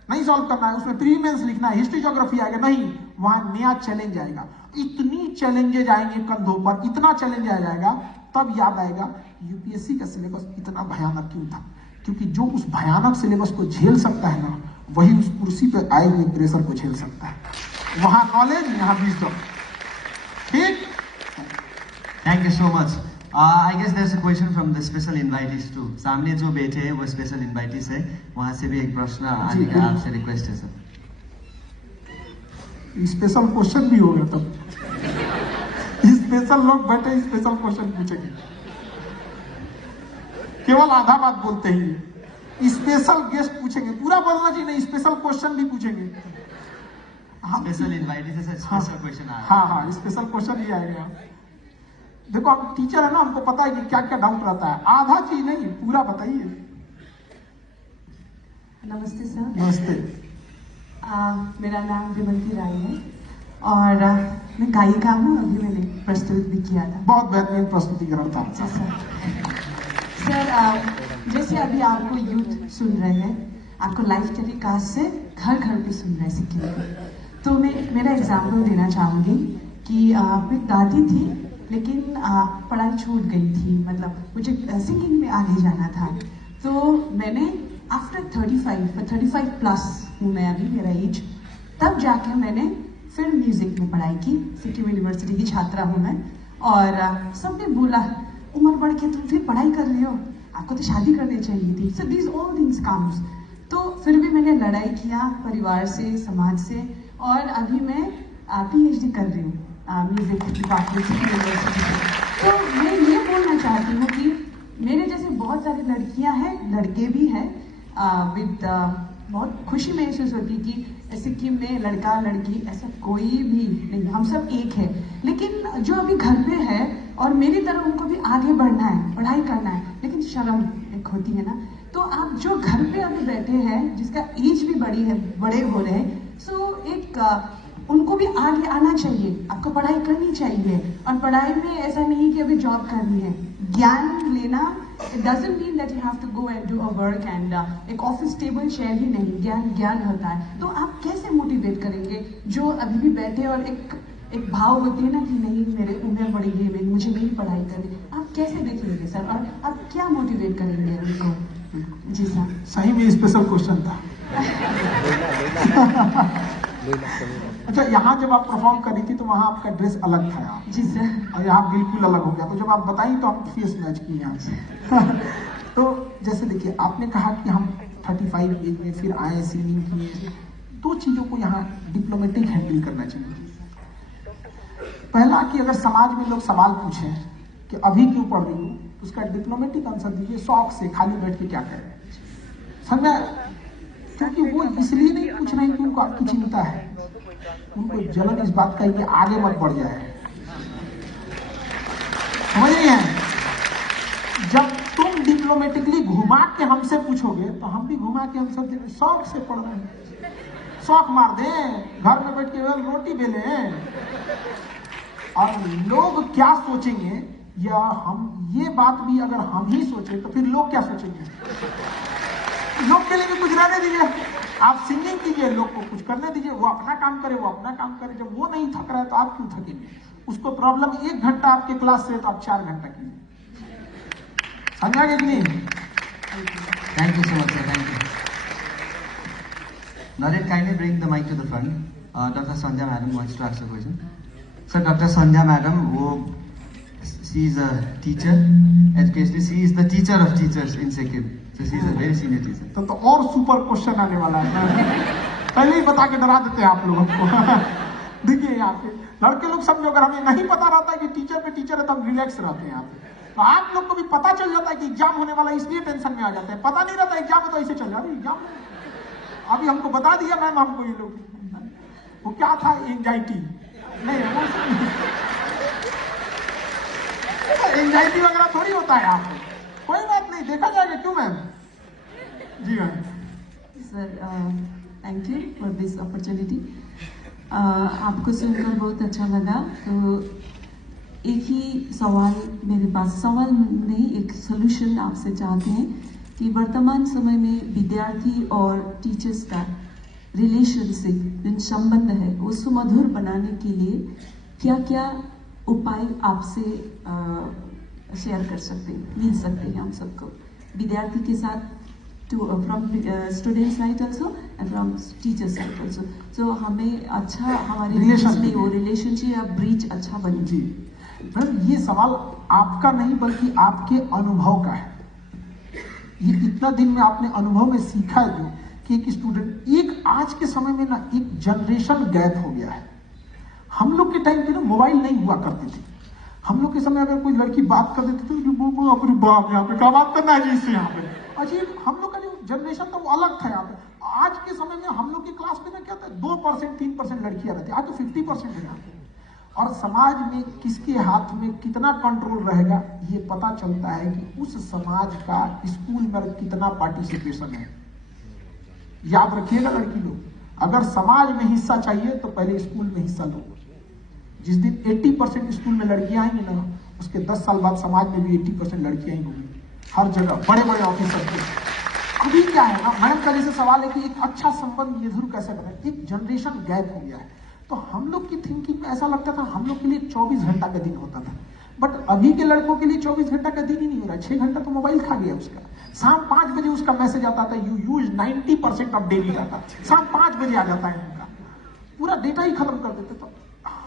नहीं सॉल्व करना है, उसमें प्री मेंस लिखना है, हिस्ट्री ज्योग्राफी आएगा, नहीं, वहां नया चैलेंज आएगा। इतनी चैलेंजेज आएंगे कंधों पर, इतना चैलेंज आ जाएगा, तब याद आएगा यूपीएससी का सिलेबस इतना भयानक क्यों था। क्योंकि जो उस भयानक सिलेबस को झेल सकता है ना, वही उस कुर्सी पे आए हुए प्रेशर को झेल सकता है। वहां नॉलेज, यहाँ विजडम। ठीक? Thank you so much. I guess there is a question from the special invitees too. सामने जो बैठे हैं वो स्पेशल इनवाइटीज है, वहां से भी एक प्रश्न आने का आपसे रिक्वेस्ट है सर। स्पेशल क्वेश्चन भी हो गया तब। स्पेशल लोग बैठे स्पेशल क्वेश्चन पूछेंगे, केवल आधा बात बोलते ही स्पेशल गेस्ट पूछेंगे, पूरा बोलना चाहिए नहीं, स्पेशल क्वेश्चन भी पूछेंगे। स्पेशल इनवाइटीज है, स्पेशल क्वेश्चन आ रहा है। हाँ, स्पेशल क्वेश्चन ही आएगा। देखो हम टीचर है ना, हमको पता है कि क्या क्या डाउट रहता है, आधा चीज नहीं पूरा बताइए। नमस्ते सर। नमस्ते। मेरा नाम देवंती राय है और मैं गायिका हूँ, अभी मैंने प्रस्तुत भी किया था। बहुत बेहतरीन प्रस्तुतिकरण था। सर जैसे अभी आपको यूथ सुन रहे हैं, आपको लाइफ टेलीकास्ट से घर घर पे सुन रहे हैं सिक्किम को, तो मैं मेरा एग्जाम्पल देना चाहूँगी कि मैं गाती थी, लेकिन पढ़ाई छूट गई थी, मतलब मुझे सिंगिंग में आगे जाना था। तो मैंने आफ्टर 35 प्लस हूँ मैं अभी, मेरा एज, तब जाके मैंने फिर म्यूजिक में पढ़ाई की। सिक्किम यूनिवर्सिटी की छात्रा हूँ मैं। और सबने बोला उम्र बढ़ के तुम फिर पढ़ाई कर रही हो, आपको तो शादी करनी चाहिए थी। So these all things comes. तो फिर भी मैंने लड़ाई किया परिवार से, समाज से, और अभी मैं PhD कर रही हूँ म्यूजिक डिपार्टमेंट सिक्किम यूनिवर्सिटी से। तो मैं ये बोलना चाहती हूँ कि मेरे जैसे बहुत सारी लड़कियाँ हैं, लड़के भी हैं, विद बहुत खुशी महसूस होती कि सिक्किम में लड़का लड़की ऐसा कोई भी नहीं, हम सब एक है। लेकिन जो अभी घर पे है और मेरी तरह उनको भी आगे बढ़ना है, पढ़ाई करना है, लेकिन शर्म एक होती है ना। तो आप जो घर पे अभी बैठे हैं, जिसका एज भी बड़ी है, बड़े हो रहे हैं, सो एक उनको भी आगे आना चाहिए, आपको पढ़ाई करनी चाहिए। और पढ़ाई में ऐसा नहीं कि अभी जॉब करनी है, ज्ञान लेना it doesn't mean that you have to go and do a work and एक ऑफिस टेबल शेयर ही नहीं, ज्ञान ज्ञान होता है। तो आप कैसे मोटिवेट करेंगे जो अभी भी बैठे और एक भाव होती है ना कि नहीं मेरे उम्र बढ़ी है, मुझे नहीं पढ़ाई करनी, आप कैसे देखेंगे सर, और आप क्या मोटिवेट करेंगे उनको? जी सर। सही में स्पेशल क्वेश्चन था। अच्छा, यहाँ जब आप परफॉर्म कर रही थी तो वहाँ आपका ड्रेस अलग था यार। जी सर। और यहाँ बिल्कुल अलग हो गया, तो जब आप बताई तो हम फेस मैच किए यहाँ से। तो जैसे देखिए, आपने कहा कि हम 35 एज में फिर आए, सिंगिंग किए। दो चीजों को यहाँ डिप्लोमेटिक हैंडल करना चाहिए। पहला कि अगर समाज में लोग सवाल पूछें कि अभी क्यों पढ़ रही हो, तो उसका डिप्लोमेटिक आंसर दीजिए, शौक से, खाली बैठ के क्या करें। समझा? क्योंकि वो इसलिए नहीं पूछ रहे कि उनको आपकी चिंता है, उनको जलन इस बात का कि आगे मत बढ़ जाए। समझ रही हैं? जब तुम डिप्लोमेटिकली घुमा के हमसे पूछोगे तो हम भी घुमा के आंसर देंगे, शौक से पढ़ रहे हैं, शौक मार दें, घर में बैठ के रोटी बेले। और लोग क्या सोचेंगे, या हम ये बात भी अगर हम ही सोचें तो फिर लोग क्या सोचेंगे? लोग के लिए भी कुछ रहने दीजिए, आप सिंगिंग कीजिए, लोग को कुछ करने दीजिए, वो अपना काम करे, वो अपना काम करे। जब वो नहीं थक रहा है तो आप क्यों थकेंगे? उसको प्रॉब्लम 1 घंटा आपके क्लास से, तो आप 4 घंटा कीजिए। समझा कि नहीं? Thank you so much, sir. Thank you. Narendra, kindly bring the mic to the front. Dr. Sandhya madam wants to ask a question. Sir, Dr. Sandhya madam, she is a teacher, educationally she is the teacher of teachers in Sikkim. So she is a very senior teacher. तो और super question आने वाला है। पहले ही बता के डरा देते हैं आप लोगों को। देखिए यहाँ पे लड़के लोग समझो, अगर हमें नहीं पता रहता है कि टीचर पे टीचर है तो हम रिलैक्स रहते हैं यहाँ पे। तो आप लोग को भी पता चल जाता है कि एग्जाम होने वाला है, इसलिए टेंशन में आ जाते हैं। पता नहीं रहता एग्जाम है तो ऐसे चल जाता है एग्जाम। अभी हमको बता दिया मैम, हमको ये लोग वो क्या था, एंजाइटी नहीं, एंजाइटी वगैरह थोड़ी होता है यहाँ पे। कोई बात नहीं, देखा जाएगा। क्यों मैम? जी ma'am. Sir thank you for this opportunity. आपको सुनकर बहुत अच्छा लगा। तो एक ही सवाल मेरे पास, सवाल नहीं एक सोल्यूशन आपसे चाहते हैं कि वर्तमान समय में विद्यार्थी और टीचर्स का रिलेशनशिप, जो संबंध है, वो सुमधुर बनाने के लिए क्या क्या उपाय आपसे शेयर कर सकते हैं, मिल सकते हैं हम सबको, विद्यार्थी के साथ, from student side also and from teacher side also. So हमें अच्छा, हमारे बीच में वो रिलेशनशिप या ब्रिज अच्छा बने। जी मैम, ये सवाल आपका नहीं बल्कि आपके अनुभव का है। ये इतना दिन में आपने अनुभव में सीखा है जो कि एक स्टूडेंट, एक आज के समय में ना एक जनरेशन गैप हो गया है। हम लोग के टाइम पे ना मोबाइल नहीं हुआ करते थे। हम लोग के समय अगर कोई लड़की बात कर देती थी तो अपनी बाप यहाँ पे क्या बात करना है जी इससे, यहाँ पे अजीब। हम लोग का जो जनरेशन था वो अलग था यहाँ पे। आज के समय में हम लोग की क्लास में ना क्या था, 2% 3% लड़कियां रहती, आज तो 50% है यहाँ पे। और समाज में किसके हाथ में कितना कंट्रोल रहेगा ये पता चलता है कि उस समाज का स्कूल में कितना पार्टिसिपेशन है। याद रखिएगा लड़की लोग, अगर समाज में हिस्सा चाहिए तो पहले स्कूल में हिस्सा लो। जिस दिन 80% स्कूल में लड़कियां आएंगी ना, उसके 10 साल बाद समाज में भी 80% लड़कियां ही होंगी, हर जगह बड़े बड़े ऑफिसर के। अभी क्या है ना, मैम का जैसे सवाल है कि एक अच्छा संबंध मधुर कैसे बने, एक जनरेशन गैप हो गया है। तो हम लोग की थिंकिंग में ऐसा लगता था हम लोग के लिए 24 घंटा का दिन होता था, बट अभी के लड़कों के लिए 24 घंटा का दिन ही नहीं हो रहा है। 6 घंटा तो मोबाइल खा गया उसका। शाम 5 बजे उसका मैसेज आता था, you use 90% of daily data, शाम 5 बजे आ जाता है उनका। पूरा डेटा ही खत्म कर देते। तो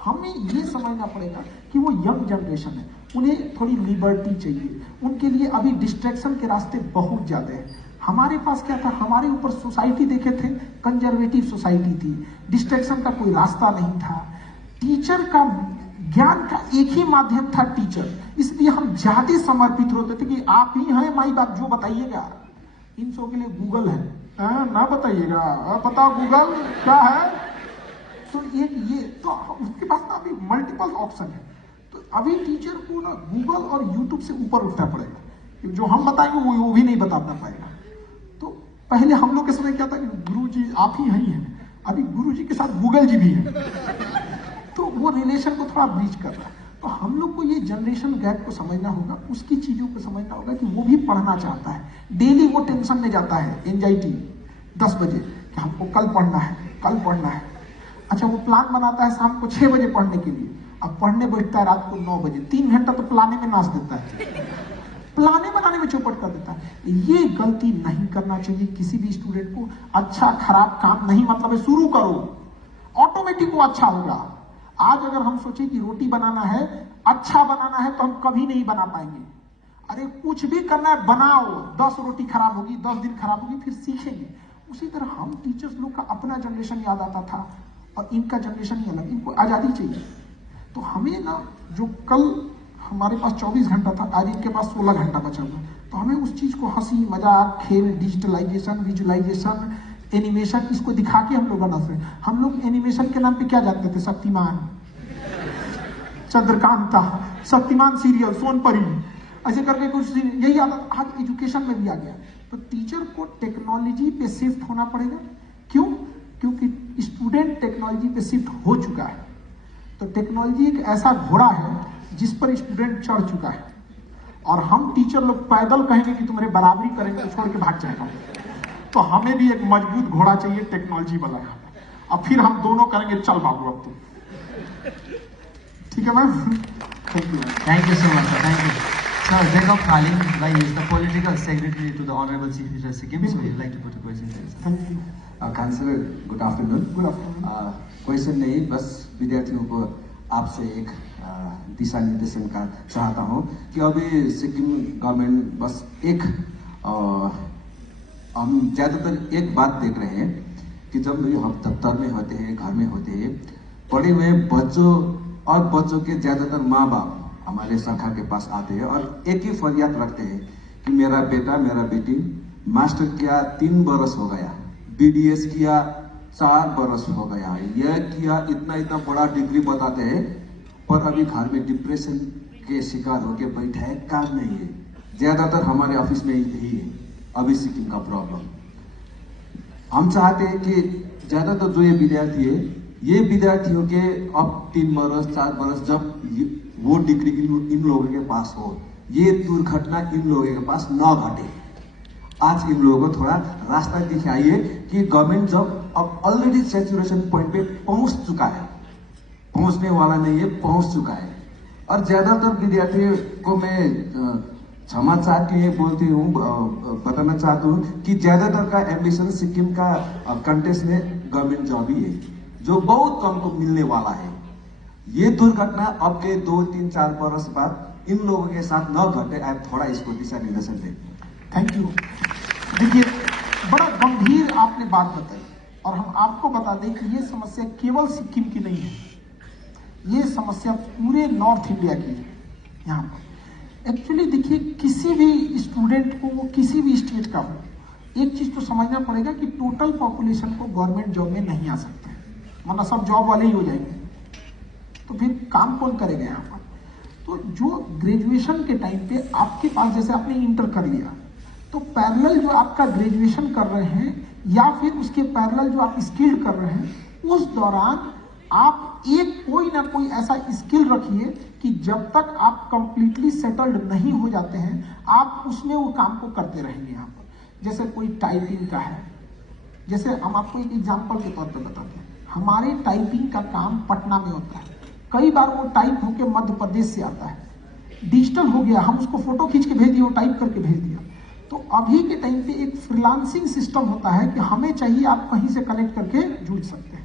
हमें ये समझना पड़ेगा कि वो यंग जनरेशन है, उन्हें थोड़ी लिबर्टी चाहिए, उनके लिए अभी डिस्ट्रैक्शन के रास्ते बहुत ज़्यादा हैं। हमारे पास क्या था, हमारे ऊपर सोसाइटी देखे थे, कंजर्वेटिव सोसाइटी थी, डिस्ट्रैक्शन का कोई रास्ता नहीं था, टीचर का ज्ञान का एक ही माध्यम था टीचर, इसलिए हम ज्यादा समर्पित होते थे कि आप ही हैं माई बाप, जो बताइएगा। इन सब के लिए गूगल है, ना बताइएगा, बताओ गूगल क्या है। तो ये तो उसके पास ना अभी मल्टीपल ऑप्शन है। तो अभी टीचर को ना गूगल और यूट्यूब से ऊपर उठना पड़ेगा, जो हम बताएंगे वो भी नहीं बता पाएगा। तो पहले हम लोग के समय क्या था कि गुरु जी आप ही हैं, अभी गुरु जी के साथ गूगल जी भी है, तो वो रिलेशन को थोड़ा ब्रीच कर रहा है। तो हम लोग को ये जनरेशन गैप को समझना होगा, उसकी चीजों को समझना होगा कि वो भी पढ़ना चाहता है। डेली वो टेंशन में जाता है, एंजाइटी 10 बजे कि हमको कल पढ़ना है, कल पढ़ना है। अच्छा, वो प्लान बनाता है शाम को 6 बजे पढ़ने के लिए, अब पढ़ने बैठता है रात को 9 बजे, 3 घंटा तो प्लाने में नाच देता है, प्लाने बनाने में चौपट कर देता है। ये गलती नहीं करना चाहिए किसी भी स्टूडेंट को। अच्छा खराब काम नहीं मतलब है, शुरू करो, ऑटोमेटिक वो अच्छा होगा। आज अगर हम सोचे कि रोटी बनाना है, अच्छा बनाना है, तो हम कभी नहीं बना पाएंगे। अरे कुछ भी करना है बनाओ, 10 रोटी खराब होगी, 10 दिन खराब होगी, फिर सीखेंगे। उसी तरह हम टीचर्स लोग का अपना जनरेशन याद आता था और इनका जनरेशन ही अलग, इनको आजादी चाहिए। तो हमें ना जो कल हमारे पास 24 घंटा था, आज इनके पास 16 घंटा बचा हुआ, तो हमें उस चीज को हंसी मजाक, खेल, डिजिटलाइजेशन, विजुअलाइजेशन, एनिमेशन, इसको दिखा के हम लोग हम लोग एनिमेशन के नाम पे क्या जानते थे, शक्तिमान, चंद्रकांता, शक्तिमान सीरियल, सोनपरी, ऐसे करके कुछ यही आदत आज एजुकेशन में भी आ गया। तो टीचर को टेक्नोलॉजी पे शिफ्ट होना पड़ेगा। क्यों? क्योंकि स्टूडेंट टेक्नोलॉजी पे शिफ्ट हो चुका है। तो टेक्नोलॉजी एक ऐसा घोड़ा है जिस पर स्टूडेंट चढ़ चुका है, और हम टीचर लोग पैदल कहेंगे कि तुम्हारे बराबरी करेंगे तो छोड़ के भाग जाएगा। तो हमें भी एक मजबूत घोड़ा चाहिए टेक्नोलॉजी वाला, अब फिर हम दोनों करेंगे, चल बाबू अब तुम। ठीक है ma'am, thank you. Thank you so much, sir. Thank you. Sir, Jacob Khaling, he is the political secretary to the Honorable Chief Minister of Sikkim, so he'd like to put a question to you, sir. Thank you. Councillor, good afternoon. Good afternoon. Question नहीं, बस विद्यार्थियों को आपसे एक दिशा निर्देशन का चाहता हूँ कि अभी सिक्किम गवर्नमेंट बस एक हम ज़्यादातर एक बात देख रहे हैं कि जब भी हम दफ्तर में होते हैं, घर में होते हैं, पढ़े हुए बच्चों और बच्चों के ज़्यादातर माँ बाप हमारे सरकार के पास आते हैं और एक ही फरियाद रखते हैं कि मेरा बेटा, मेरा बेटी मास्टर किया 3 बरस हो गया, BDS किया 4 बरस हो गया, यह किया, इतना बड़ा डिग्री बताते हैं, पर अभी घर में डिप्रेशन के शिकार होके बैठा है, काम नहीं है। ज्यादातर हमारे ऑफिस में यही है अभी सिक्किम का प्रॉब्लम। हम चाहते हैं कि ज्यादातर जो ये विद्यार्थी है, ये विद्यार्थियों के अब 3 बरस 4 बरस जब वो डिग्री इन लोगों के पास हो, ये दुर्घटना इन लोगों के पास न घटे। आज इन लोगों को थोड़ा रास्ता दिखाइए कि गवर्नमेंट जॉब अब ऑलरेडी सैचुरेशन पॉइंट पे पहुंच चुका है, पहुंचने वाला नहीं है, पहुंच चुका है। और ज्यादातर विद्यार्थियों को मैं क्षमा चाह के बोलती हूँ, बताना चाहता हूँ कि ज्यादातर का एम्बिशन सिक्किम का कंटेस्ट में गवर्नमेंट जॉब ही है, जो बहुत कम को मिलने वाला है। ये दुर्घटना अब के 2, 3, 4 बरस बाद इन लोगों के साथ न घटे, आप थोड़ा इसको दिशा निर्देशन दें। Thank you. देखिए, बड़ा गंभीर आपने बात बताई, और हम आपको बता दें कि ये समस्या केवल सिक्किम की नहीं है, ये समस्या पूरे नॉर्थ इंडिया की है। यहाँ पर एक्चुअली देखिए, किसी भी स्टूडेंट को, वो किसी भी स्टेट का हो, एक चीज तो समझना पड़ेगा कि टोटल पॉपुलेशन को गवर्नमेंट जॉब में नहीं आ सकते, वरना सब जॉब वाले ही हो जाएंगे, तो फिर काम कौन करेगा यहाँ पर। तो जो ग्रेजुएशन के टाइम पे आपके पास, जैसे आपने इंटर कर लिया, तो पैरेलल जो आपका ग्रेजुएशन कर रहे हैं या फिर उसके पैरेलल जो आप स्किल कर रहे हैं, उस दौरान आप एक कोई ना कोई ऐसा स्किल रखिए कि जब तक आप कंप्लीटली सेटल्ड नहीं हो जाते हैं, आप उसमें वो काम को करते रहेंगे। यहाँ पर जैसे कोई टाइपिंग का है, जैसे हम आपको एक एग्जांपल के तौर पे बताते हैं, हमारे टाइपिंग का काम पटना में होता है, कई बार वो टाइप होकर मध्य प्रदेश से आता है, डिजिटल हो गया, हम उसको फोटो खींच के भेज दिया, वो टाइप करके भेज दिया। तो अभी के टाइम पे एक फ्रीलांसिंग सिस्टम होता है कि हमें चाहिए, आप कहीं से कनेक्ट करके जुड़ सकते हैं।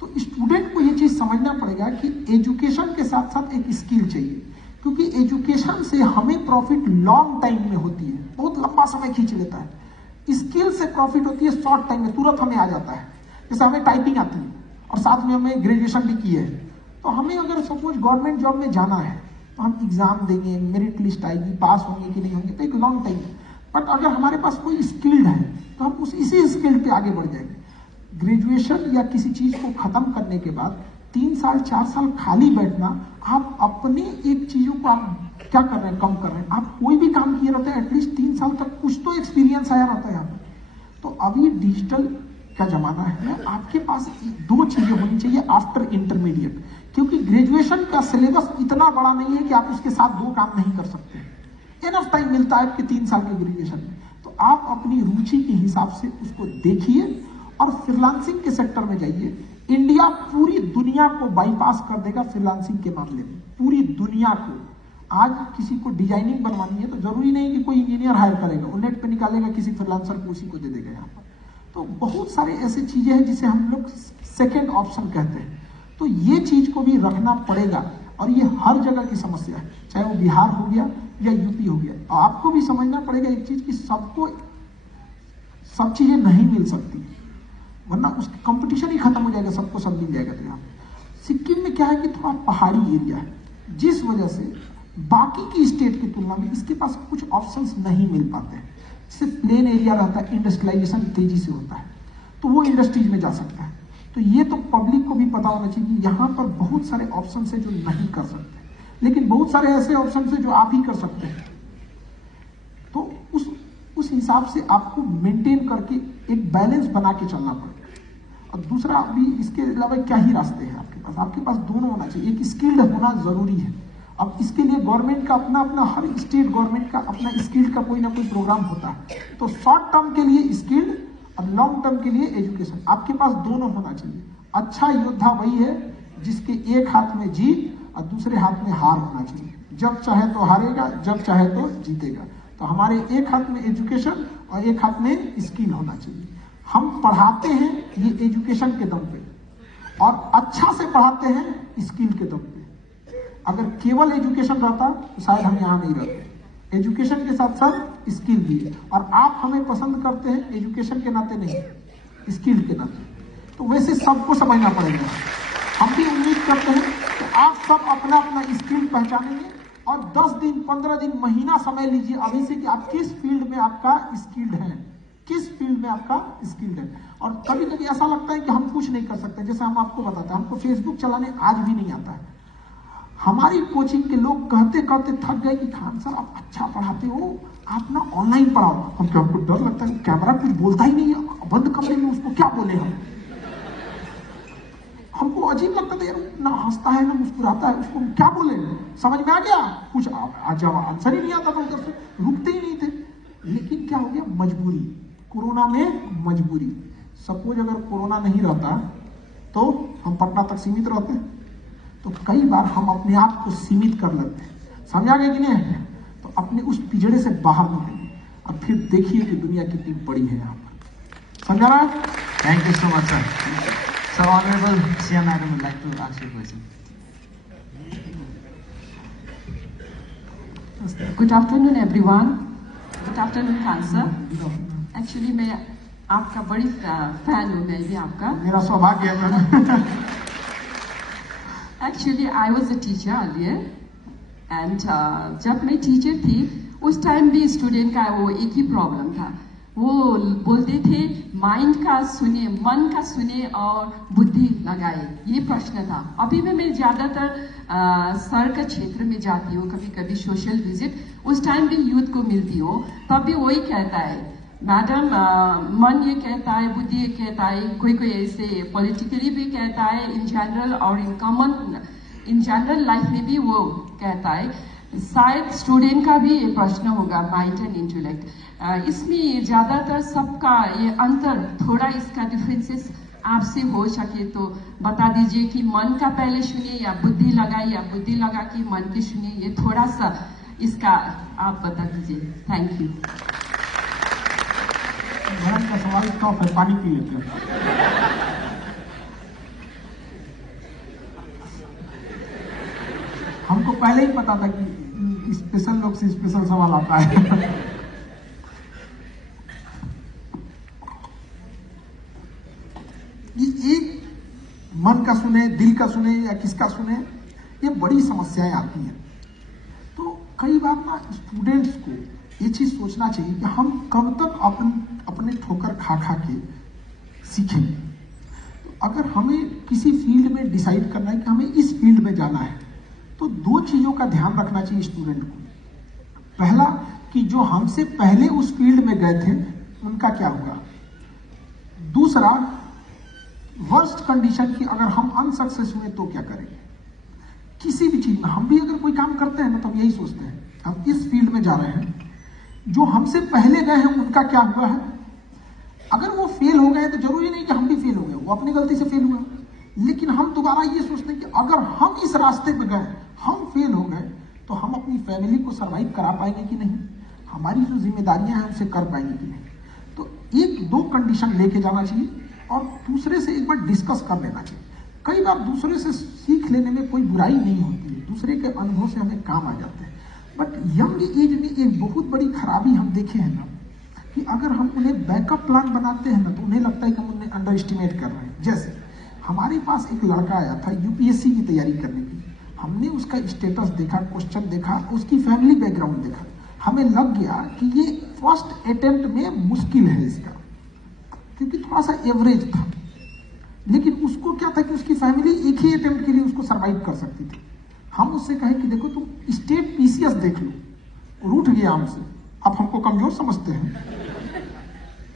तो तो स्टूडेंट को ये चीज समझना पड़ेगा कि एजुकेशन के साथ साथ एक स्किल चाहिए, क्योंकि एजुकेशन से हमें प्रॉफिट लॉन्ग टाइम में होती है, बहुत लंबा समय खींच लेता है। स्किल से प्रॉफिट होती है शॉर्ट टाइम में, तुरंत हमें आ जाता है। जैसे हमें टाइपिंग आती है और साथ में हमें ग्रेजुएशन भी की है, तो हमें अगर सपोज गवर्नमेंट जॉब में जाना है तो हम एग्जाम देंगे, मेरिट लिस्ट आएगी, पास होंगे कि नहीं होंगे, तो एक लॉन्ग टाइम है। बट अगर हमारे पास कोई स्किल्ड है तो हम इसी स्किल पे आगे बढ़ जाएंगे। ग्रेजुएशन या किसी चीज को खत्म करने के बाद 3 साल 4 साल खाली बैठना, आप अपनी एक चीजों को आप क्या कर रहे हैं, कम कर रहे हैं। आप कोई भी काम किए रहते हैं, एटलीस्ट 3 साल तक कुछ तो एक्सपीरियंस आया रहता है यहाँ पर। तो अभी डिजिटल का जमाना है, आपके पास 2 चीजें होनी चाहिए आफ्टर इंटरमीडिएट, क्योंकि ग्रेजुएशन का सिलेबस इतना बड़ा नहीं है कि आप उसके साथ 2 काम नहीं कर सकते। इनफ टाइम मिलता है आपके 3 साल के ग्रेजुएशन में, तो आप अपनी रुचि के हिसाब से उसको देखिए और फ्रीलांसिंग के सेक्टर में जाइए। इंडिया पूरी दुनिया को बाईपास कर देगा फ्रीलांसिंग के मामले में, पूरी दुनिया को। आज किसी को डिजाइनिंग बनवानी है तो जरूरी नहीं कि कोई इंजीनियर हायर करेगा, वो नेट पे निकालेगा, किसी फ्रीलांसर को उसी को दे देगा यहाँ पर। तो बहुत सारे ऐसे चीजें हैं जिसे हम लोग सेकेंड ऑप्शन कहते हैं, तो ये चीज को भी रखना पड़ेगा। और ये हर जगह की समस्या है, चाहे वो बिहार हो गया या यूपी हो गया। और आपको भी समझना पड़ेगा एक चीज कि सबको सब चीजें नहीं मिल सकती, वरना उसकी कंपटीशन ही खत्म हो जाएगा, सबको सब मिल जाएगा। तो यहाँ सिक्किम में क्या है कि थोड़ा पहाड़ी एरिया है, जिस वजह से बाकी की स्टेट की तुलना में इसके पास कुछ ऑप्शंस नहीं मिल पाते हैं। जैसे प्लेन एरिया रहता है, इंडस्ट्रियलाइजेशन तेजी से होता है, तो वो इंडस्ट्रीज में जा सकता है। तो ये तो पब्लिक को भी पता होना चाहिए कि यहाँ पर बहुत सारे ऑप्शन है जो नहीं कर सकते, लेकिन बहुत सारे ऐसे ऑप्शन है जो आप ही कर सकते हैं। तो उस हिसाब से आपको मेंटेन करके एक बैलेंस बना के चलना पड़ेगा। और दूसरा, अभी इसके अलावा क्या ही रास्ते हैं आपके पास दोनों होना चाहिए। एक स्किल्ड होना जरूरी है। अब इसके लिए गवर्नमेंट का अपना हर स्टेट गवर्नमेंट का अपना स्किल्ड का कोई ना कोई प्रोग्राम होता है। तो शॉर्ट टर्म के लिए स्किल्ड और लॉन्ग टर्म के लिए एजुकेशन, आपके पास दोनों होना चाहिए। अच्छा योद्धा वही है जिसके एक हाथ में जीत और दूसरे हाथ में हार होना चाहिए। जब चाहे तो हारेगा, जब चाहे तो जीतेगा। तो हमारे एक हाथ में एजुकेशन और एक हाथ में स्किल होना चाहिए। हम पढ़ाते हैं ये एजुकेशन के दम पे, और अच्छा से पढ़ाते हैं स्किल के दम पे। अगर केवल एजुकेशन रहता तो शायद हम यहाँ नहीं रहते। एजुकेशन के साथ साथ स्किल भी है, और आप हमें पसंद करते हैं एजुकेशन के नाते नहीं, स्किल के नाते। तो वैसे सबको समझना पड़ेगा। हम भी उम्मीद करते हैं कि आप सब अपना अपना स्किल पहचानेंगे, और 10 दिन 15 दिन महीना समय लीजिए अभी से कि आप किस फील्ड में आपका स्किल्ड है, किस फील्ड में आपका स्किल्ड है। और कभी कभी ऐसा लगता है कि हम कुछ नहीं कर सकते। जैसे हम आपको बताते हैं, हमको फेसबुक चलाने आज भी नहीं आता है। हमारी कोचिंग के लोग कहते कहते थक गए कि खान सर आप अच्छा पढ़ाते हो, आप ना ऑनलाइन पढ़ाओ। हमको डर लगता है, कैमरा कुछ बोलता ही नहीं है, बंद कमरे में उसको क्या बोले हम। हमको अजीब लगता था, यार ना हंसता है ना मुस्कुराता है, उसको क्या बोले। समझ में आ गया कुछ, जब आंसर ही नहीं आता था उधर से, रुकते ही नहीं थे। लेकिन क्या हो गया, मजबूरी, कोरोना में मजबूरी। सपोज अगर कोरोना नहीं रहता तो हम पटना तक सीमित रहते, तो कई बार हम अपने आप को सीमित कर लेते हैं। समझा गया कि नहीं। तो अपने उस पिजड़े से बाहर निकलिए और फिर देखिए कि दुनिया कितनी बड़ी है यहाँ पर। समझा रहा है। Thank you so much sir. So Honorable Sia Madam would like to ask you a question. Good afternoon everyone. Good afternoon Khan sir. Actually मैं आपका बड़ी फैन हूँ, मैं भी आपका। मेरा सौभाग्य है। Actually I was a teacher earlier and जब मैं टीचर थी उस टाइम भी स्टूडेंट का वो एक ही प्रॉब्लम था। वो बोलते थे माइंड का सुने, मन का सुने और बुद्धि लगाए, ये प्रश्न था। अभी भी मैं ज़्यादातर सर का क्षेत्र में जाती हूँ, कभी कभी सोशल विजिट, उस टाइम भी यूथ को मिलती हूँ, तब भी वही कहता है मैडम, मन ये कहता है, बुद्धि ये कहता है, कोई कोई ऐसे पॉलिटिकली भी कहता है इन जनरल, और इन जनरल लाइफ में भी वो कहता है। शायद स्टूडेंट का भी ये प्रश्न होगा, माइंड एंड इंटेलेक्ट। इसमें ज़्यादातर सबका ये अंतर, थोड़ा इसका डिफरेंसेस आपसे हो सके तो बता दीजिए कि मन का पहले सुनिए या बुद्धि लगाए, या बुद्धि लगा के मन के सुनिए, ये थोड़ा सा इसका आप बता दीजिए। Thank you. का सवाल टॉप है, पानी पी लेते हैं। हमको पहले ही पता था कि स्पेशल लोग से स्पेशल सवाल आता है। ये एक मन का सुने, दिल का सुने या किसका सुने, ये बड़ी समस्याएं आती हैं। तो कई बार ना स्टूडेंट्स को ये चीज सोचना चाहिए कि हम कब तक अपने ठोकर खा खा के सीखेंगे। तो अगर हमें किसी फील्ड में डिसाइड करना है कि हमें इस फील्ड में जाना है, तो दो चीजों का ध्यान रखना चाहिए स्टूडेंट को। पहला कि जो हमसे पहले उस फील्ड में गए थे उनका क्या हुआ। दूसरा, वर्स्ट कंडीशन की अगर हम अनसक्सेस हुए तो क्या करेंगे। किसी भी चीज में हम भी अगर कोई काम करते हैं ना तो हम यही सोचते हैं, हम इस फील्ड में जा रहे हैं, जो हमसे पहले गए हैं उनका क्या हुआ है। अगर वो फेल हो गए तो जरूरी नहीं कि हम भी फेल हो गए, वो अपनी गलती से फेल हुए, लेकिन हम दोबारा ये सोचते हैं कि अगर हम इस रास्ते पे गए, हम फेल हो गए, तो हम अपनी फैमिली को सर्वाइव करा पाएंगे कि नहीं, हमारी जो जिम्मेदारियां हैं उसे कर पाएंगे कि नहीं। तो एक दो कंडीशन लेके जाना चाहिए और दूसरे से एक बार डिस्कस कर लेना चाहिए। कई बार दूसरे से सीख लेने में कोई बुराई नहीं होती है, दूसरे के अनुभव से हमें काम आ जाते हैं। बट यंग एज में एक बहुत बड़ी खराबी हम देखे हैं ना, कि अगर हम उन्हें बैकअप प्लान बनाते हैं ना तो उन्हें लगता है कि हम उन्हें अंडर एस्टिमेट कर रहे हैं। जैसे हमारे पास एक लड़का आया था यूपीएससी की तैयारी करने की, हमने उसका स्टेटस देखा, क्वेश्चन देखा, उसकी फैमिली बैकग्राउंड देखा, हमें लग गया कि ये फर्स्ट अटेम्प्ट में मुश्किल है इसका, क्योंकि थोड़ा सा एवरेज था। लेकिन उसको क्या था कि उसकी फैमिली एक ही अटेम्प्ट के लिए उसको सर्वाइव कर सकती थी। हम उससे कहे कि देखो तुम स्टेट पीसीएस देख लो, रूठ गया हमसे, आप हमको कमजोर समझते हैं,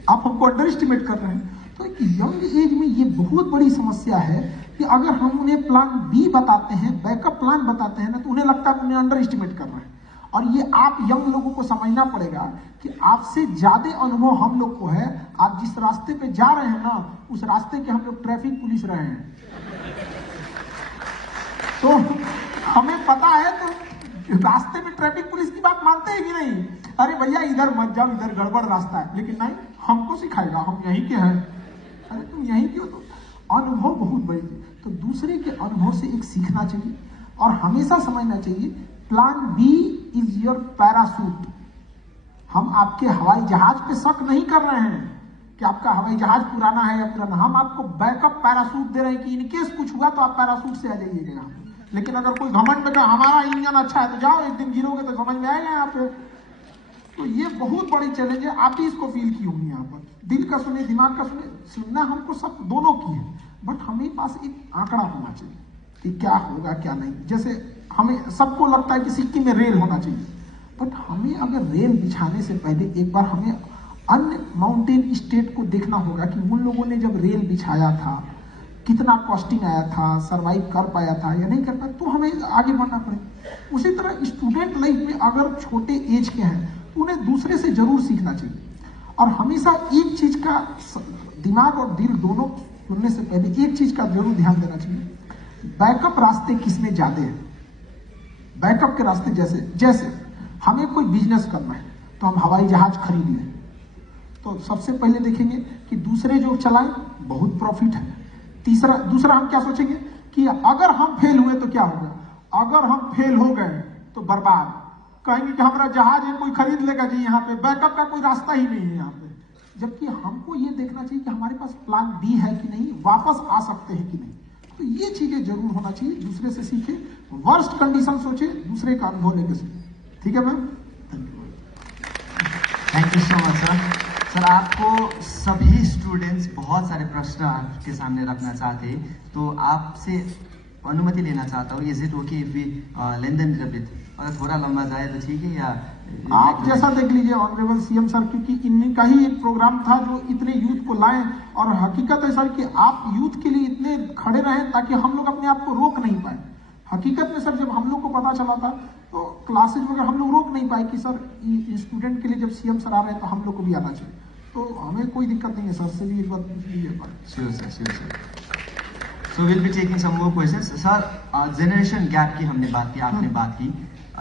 आप हमको अंडर एस्टिमेट कर रहे हैं। तो यंग एज में ये बहुत बड़ी समस्या है कि अगर हम उन्हें प्लान बी बताते हैं, बैकअप प्लान बताते हैं ना, तो उन्हें लगता है उन्हें अंडर एस्टिमेट कर रहे हैं। और ये आप यंग लोगों को समझना पड़ेगा कि आपसे ज्यादा अनुभव हम लोग को है। आप जिस रास्ते पे जा रहे हैं ना, उस रास्ते के हम लोग ट्रैफिक पुलिस रहे हैं, तो हमें पता है। तो रास्ते में ट्रैफिक पुलिस की बात मानते हैं कि नहीं, अरे भैया इधर मत जाओ, इधर गड़बड़ रास्ता है, लेकिन नहीं, हमको सिखाएगा, हम यहीं के हैं, अरे तुम यहीं क्यों। तो अनुभव बहुत बड़ी है। तो दूसरे के अनुभव से एक सीखना चाहिए और हमेशा समझना चाहिए plan B is your parachute. हम आपके हवाई जहाज पे शक नहीं कर रहे हैं कि आपका हवाई जहाज पुराना है या पुराना, हम आपको बैकअप पैरासूट दे रहे हैं कि इनकेस कुछ हुआ तो आप पैरासूट से आ जाइएगा यहाँ। लेकिन अगर कोई घमंड में कहा हमारा इंजन अच्छा है तो जाओ, एक दिन गिरोगे तो समझ में आएगा यहाँ पे। तो ये बहुत बड़ी चैलेंज है, आप भी इसको फील की होंगी यहाँ पर। दिल का सुने, दिमाग का सुने, सुनना हमको सब दोनों की है, बट हमें पास एक आंकड़ा होना चाहिए कि क्या होगा क्या नहीं। जैसे हमें सबको लगता है कि सिक्किम में रेल होना चाहिए, बट हमें अगर रेल बिछाने से पहले एक बार हमें अन्य माउंटेन स्टेट को देखना होगा कि उन लोगों ने जब रेल बिछाया था कितना कॉस्टिंग आया था, सरवाइव कर पाया था या नहीं कर पाया, तो हमें आगे बढ़ना पड़ेगा। उसी तरह स्टूडेंट लाइफ में अगर छोटे एज के हैं तो उन्हें दूसरे से जरूर सीखना चाहिए। और हमेशा एक चीज का दिमाग और दिल दोनों सुनने से पहले एक चीज का जरूर ध्यान देना चाहिए, बैकअप रास्ते किसमें ज्यादा है। बैकअप के रास्ते जैसे हमें कोई बिजनेस करना है तो हम हवाई जहाज खरीद लें, तो सबसे पहले देखेंगे कि दूसरे जो चलाएं बहुत प्रॉफिट है। दूसरा हम क्या सोचेंगे कि अगर हम फेल हुए तो क्या होगा, अगर हम फेल हो गए तो बर्बाद, कहेंगे कि हमारा जहाज है कोई खरीद लेगा जी, यहाँ पे बैकअप का कोई रास्ता ही नहीं है यहाँ पे। जबकि हमको ये देखना चाहिए कि हमारे पास प्लान बी है कि नहीं, वापस आ सकते हैं कि नहीं। तो ये चीजें जरूर होना चाहिए, दूसरे से सीखे, वर्स्ट कंडीशन सोचे, दूसरे का अनुभव लेके सीखे। ठीक है ma'am, thank you so much sir. Sir आपको सभी स्टूडेंट्स बहुत सारे प्रश्न आपके सामने रखना चाहते हैं, तो आपसे अनुमति लेना चाहता हूँ। Is it okay if we lengthen bit, अगर थोड़ा लंबा जाए तो ठीक है, या आप जैसा देख लीजिए ऑनरेबल सीएम सर, क्योंकि इनका ही एक प्रोग्राम था जो इतने यूथ को लाएं। और हकीकत है सर कि आप यूथ के लिए इतने खड़े रहें ताकि हम लोग अपने आप को रोक नहीं पाए। हकीकत में सर जब हम लोग को पता चला था तो क्लासेज वगैरह हम लोग रोक नहीं पाए कि सर स्टूडेंट के लिए जब सीएम सर आ रहे हैं तो हम लोग को भी आना चाहिए। तो हमें कोई दिक्कत नहीं है, सर से भी एक बार पूछ लीजिए। Sure sir, sure sir. So will be taking some more questions. Sir generation gap की हमने बात की, आपने बात की,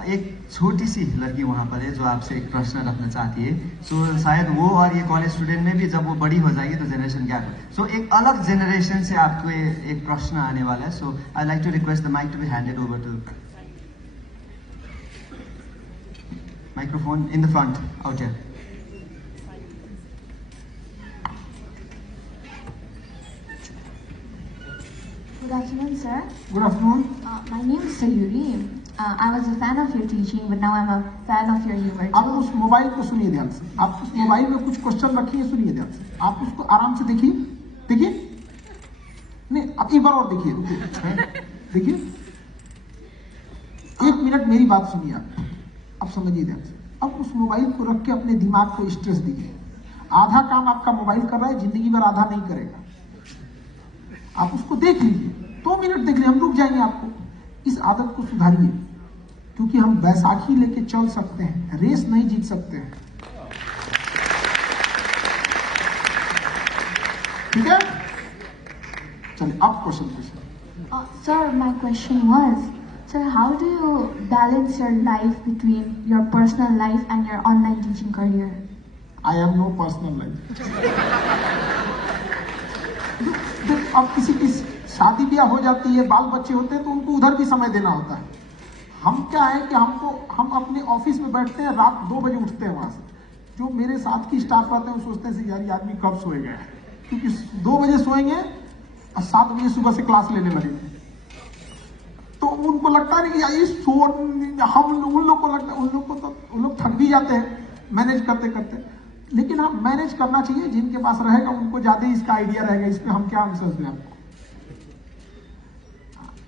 एक छोटी सी लड़की वहाँ पर है जो आपसे एक प्रश्न रखना चाहती है। सो शायद वो और ये कॉलेज स्टूडेंट में भी जब वो बड़ी हो जाएगी तो जनरेशन गैप है। सो एक अलग जनरेशन से आपको एक प्रश्न आने वाला है। So I like to request the mic to be handed over to Microphone in the front, out here. Good afternoon, sir. Good afternoon. My name is Sayuri. I was a fan of your teaching, but now I'm a fan of your humor. आप उस mobile को सुनिए ध्यान से. आप उस mobile में कुछ क्वेश्चन रखिए, सुनिए ध्यान से. आप उसको आराम से देखिए. देखिए. नहीं, आप एक बार और देखिए. देखिए. 1 मिनट मेरी बात सुनिए आप. अब समझिए ध्यान से. अब उस मोबाइल को रख के अपने दिमाग को स्ट्रेस दीजिए. आधा काम आपका मोबाइल कर रहा है, जिंदगी भर आधा नहीं करेगा. आप उसको देख लीजिए. 2 मिनट देख लीजिए, हम रुक जाएंगे आपको. इस आदत को सुधारिए, क्योंकि हम बैसाखी लेके चल सकते हैं, रेस नहीं जीत सकते हैं. ठीक है, चलिए अब क्वेश्चन पूछिए. Sir, my question was, sir, how do you balance your life between your personal life and your online teaching career? I have no personal life. अब किसी की शादी ब्याह हो जाती है, बाल बच्चे होते हैं, तो उनको उधर भी समय देना होता है. हम क्या है कि हम अपने ऑफिस में बैठते हैं, रात 2 बजे उठते हैं वहां से. जो मेरे साथ की स्टाफ आते हैं वो सोचते हैं यार ये आदमी कब सोएगा, क्योंकि 2 बजे सोएंगे और 7 बजे सुबह से क्लास लेने लगेंगे. तो उनको लगता है कि यार उन लोग थक भी जाते हैं मैनेज करते करते. लेकिन हम मैनेज करना चाहिए. जिनके पास रहेगा उनको ज्यादा इसका आइडिया रहेगा. इस पे हम क्या आंसर दें आपको.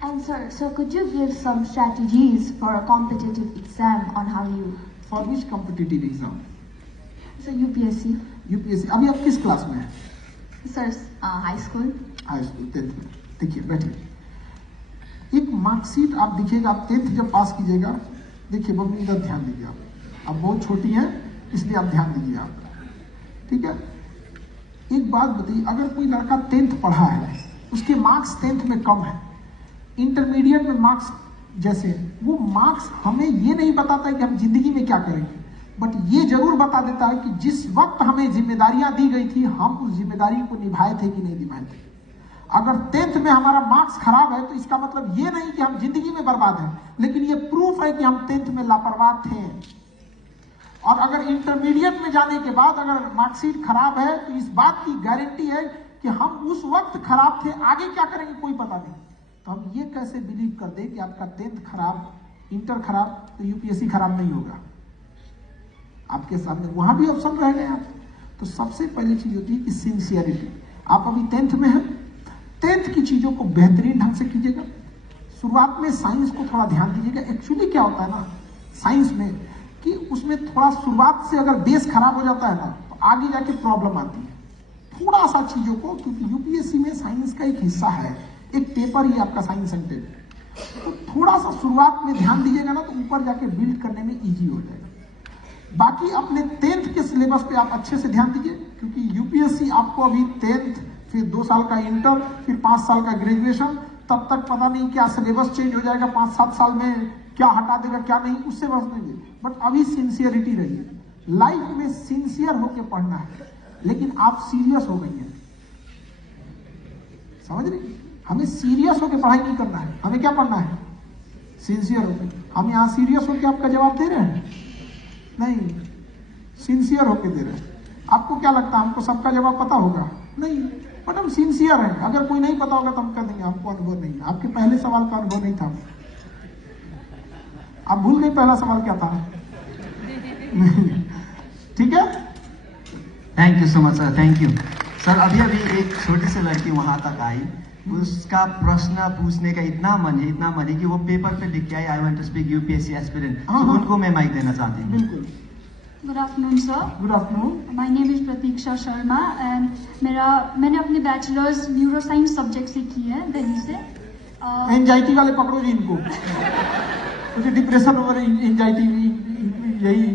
And sir, could you give some strategies for a competitive exam on how you... For which competitive exam? So UPSC. UPSC. अभी आप किस क्लास में हैं? Sir, high school. High school, 10th में. देखिए बैठिए. एक मार्कशीट आप दिखेगा, आप 10th जब पास कीजिएगा. देखिए मम्मी इधर ध्यान दीजिए. आप बहुत छोटी हैं, इसलिए आप ध्यान दीजिए. आप ठीक है. एक बात बताइए, अगर कोई लड़का 10th पढ़ा है, उसके मार्क्स 10th में कम है, इंटरमीडिएट में मार्क्स जैसे, वो मार्क्स हमें ये नहीं बताता है कि हम जिंदगी में क्या करेंगे, बट ये जरूर बता देता है कि जिस वक्त हमें जिम्मेदारियां दी गई थी, हम उस जिम्मेदारी को निभाए थे कि नहीं निभाए थे. अगर 10th में हमारा मार्क्स खराब है तो इसका मतलब ये नहीं कि हम जिंदगी में बर्बाद हैं, लेकिन ये प्रूफ है कि हम 10th में लापरवाह थे. और अगर इंटरमीडिएट में जाने के बाद अगर मार्कशीट खराब है तो इस बात की गारंटी है कि हम उस वक्त खराब थे, आगे क्या करेंगे कोई पता नहीं. तो हम ये कैसे बिलीव कर दें कि आपका 10th खराब, इंटर खराब, तो यूपीएससी खराब नहीं होगा. आपके सामने वहां भी ऑप्शन रह गए आप. तो सबसे पहली चीज होती है कि सिंसियरिटी. आप अभी 10th में हैं, 10th की चीजों को बेहतरीन ढंग से कीजिएगा. शुरुआत में साइंस को थोड़ा ध्यान दीजिएगा. एक्चुअली क्या होता है ना साइंस में, कि उसमें थोड़ा शुरुआत से अगर बेस खराब हो जाता है ना, तो आगे जाके प्रॉब्लम आती है. थोड़ा सा चीजों को, क्योंकि यूपीएससी में साइंस का एक हिस्सा है, एक पेपर ही आपका साइंस एंड टेस्ट, तो थोड़ा सा शुरुआत में ध्यान दीजिएगा ना, तो ऊपर जाके बिल्ड करने में इजी हो जाएगा. बाकी अपने 10th के सिलेबस पे आप अच्छे से ध्यान दीजिए, क्योंकि यूपीएससी आपको अभी 10th, फिर 2 साल का इंटर, फिर 5 साल का ग्रेजुएशन, तब तक पता नहीं क्या सिलेबस चेंज हो जाएगा 5-7 साल में, क्या हटा देगा क्या नहीं, उससे बस नहीं. बट अभी सिंसियरिटी रहिए. लाइफ में सिंसियर होके पढ़ना है. लेकिन आप सीरियस हो गई हैं, समझ रही. हमें सीरियस होकर पढ़ाई नहीं करना है. हमें क्या पढ़ना है? सिंसियर होकर. हम यहाँ सीरियस होकर आपका जवाब दे रहे हैं? नहीं, सिंसियर होकर दे रहे हैं. आपको क्या लगता है हमको सबका जवाब पता होगा? नहीं, बट हम सिंसियर हैं. अगर कोई नहीं पता होगा तो हम कह देंगे हमको अनुभव नहीं है. आपके पहले सवाल का अनुभव नहीं था, आप भूल गए पहला सवाल क्या था. ठीक है. Thank you so much sir. Thank you sir. अभी एक छोटी सी लड़की वहां तक आई, उसका प्रश्न पूछने का इतना मन है कि वो पेपर पे लिख के I, I want to speak UPSC aspirant. उनको मैं माइक देना चाहती हूँ. बिल्कुल. Good afternoon sir. Good afternoon. My name is Pratiksha Sharma and मैंने अपनी बैचलर्स न्यूरो साइंस सब्जेक्ट से की है दिल्ली से. एंजाइटी वाले पकड़ो जी इनको. मुझे डिप्रेशन और एंजाइटी यही.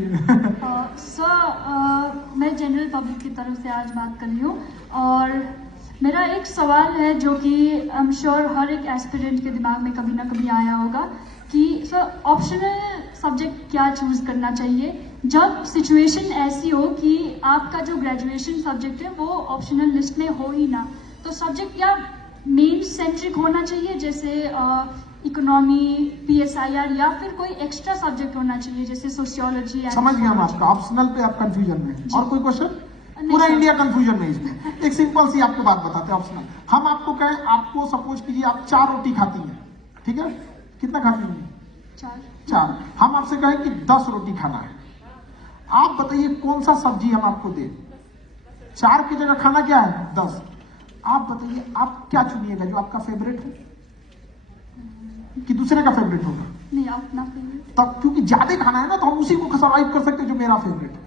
सर मैं जनरल पब्लिक की तरफ से आज बात कर रही हूँ, और मेरा एक सवाल है जो कि आई एम श्योर हर एक एस्पिरेंट के दिमाग में कभी ना कभी आया होगा कि सर ऑप्शनल सब्जेक्ट क्या चूज करना चाहिए जब सिचुएशन ऐसी हो कि आपका जो ग्रेजुएशन सब्जेक्ट है वो ऑप्शनल लिस्ट में हो ही ना. तो सब्जेक्ट या मेन सेंट्रिक होना चाहिए, जैसे इकोनॉमी, PSIR या फिर कोई एक्स्ट्रा सब्जेक्ट होना चाहिए जैसे सोशियोलॉजी? समझ गया हम आपका, ऑप्शनल पे आप कंफ्यूजन में। और कोई क्वेश्चन? पूरा इंडिया कंफ्यूजन में इसमें। एक सिंपल सी आपको बात बताते हैं ऑप्शनल। हम आपको कहें, आपको सपोज कीजिए आप 4 रोटी खाती हैं, ठीक है? कितना खाती हैं? 4। हम आपसे कहें कि 10 रोटी खाना है, आप बताइए कौन सा सब्जी हम आपको दें? 4 की जगह खाना क्या है? 10। आप बताइए आप क्या चुनिएगा, जो आपका फेवरेट हो कि दूसरे का फेवरेट होगा? नहीं, अपना फेवरेट। तब क्योंकि ज्यादा खाना है ना, तो हम उसी को सर्वाइव कर सकते हैं जो मेरा फेवरेट है।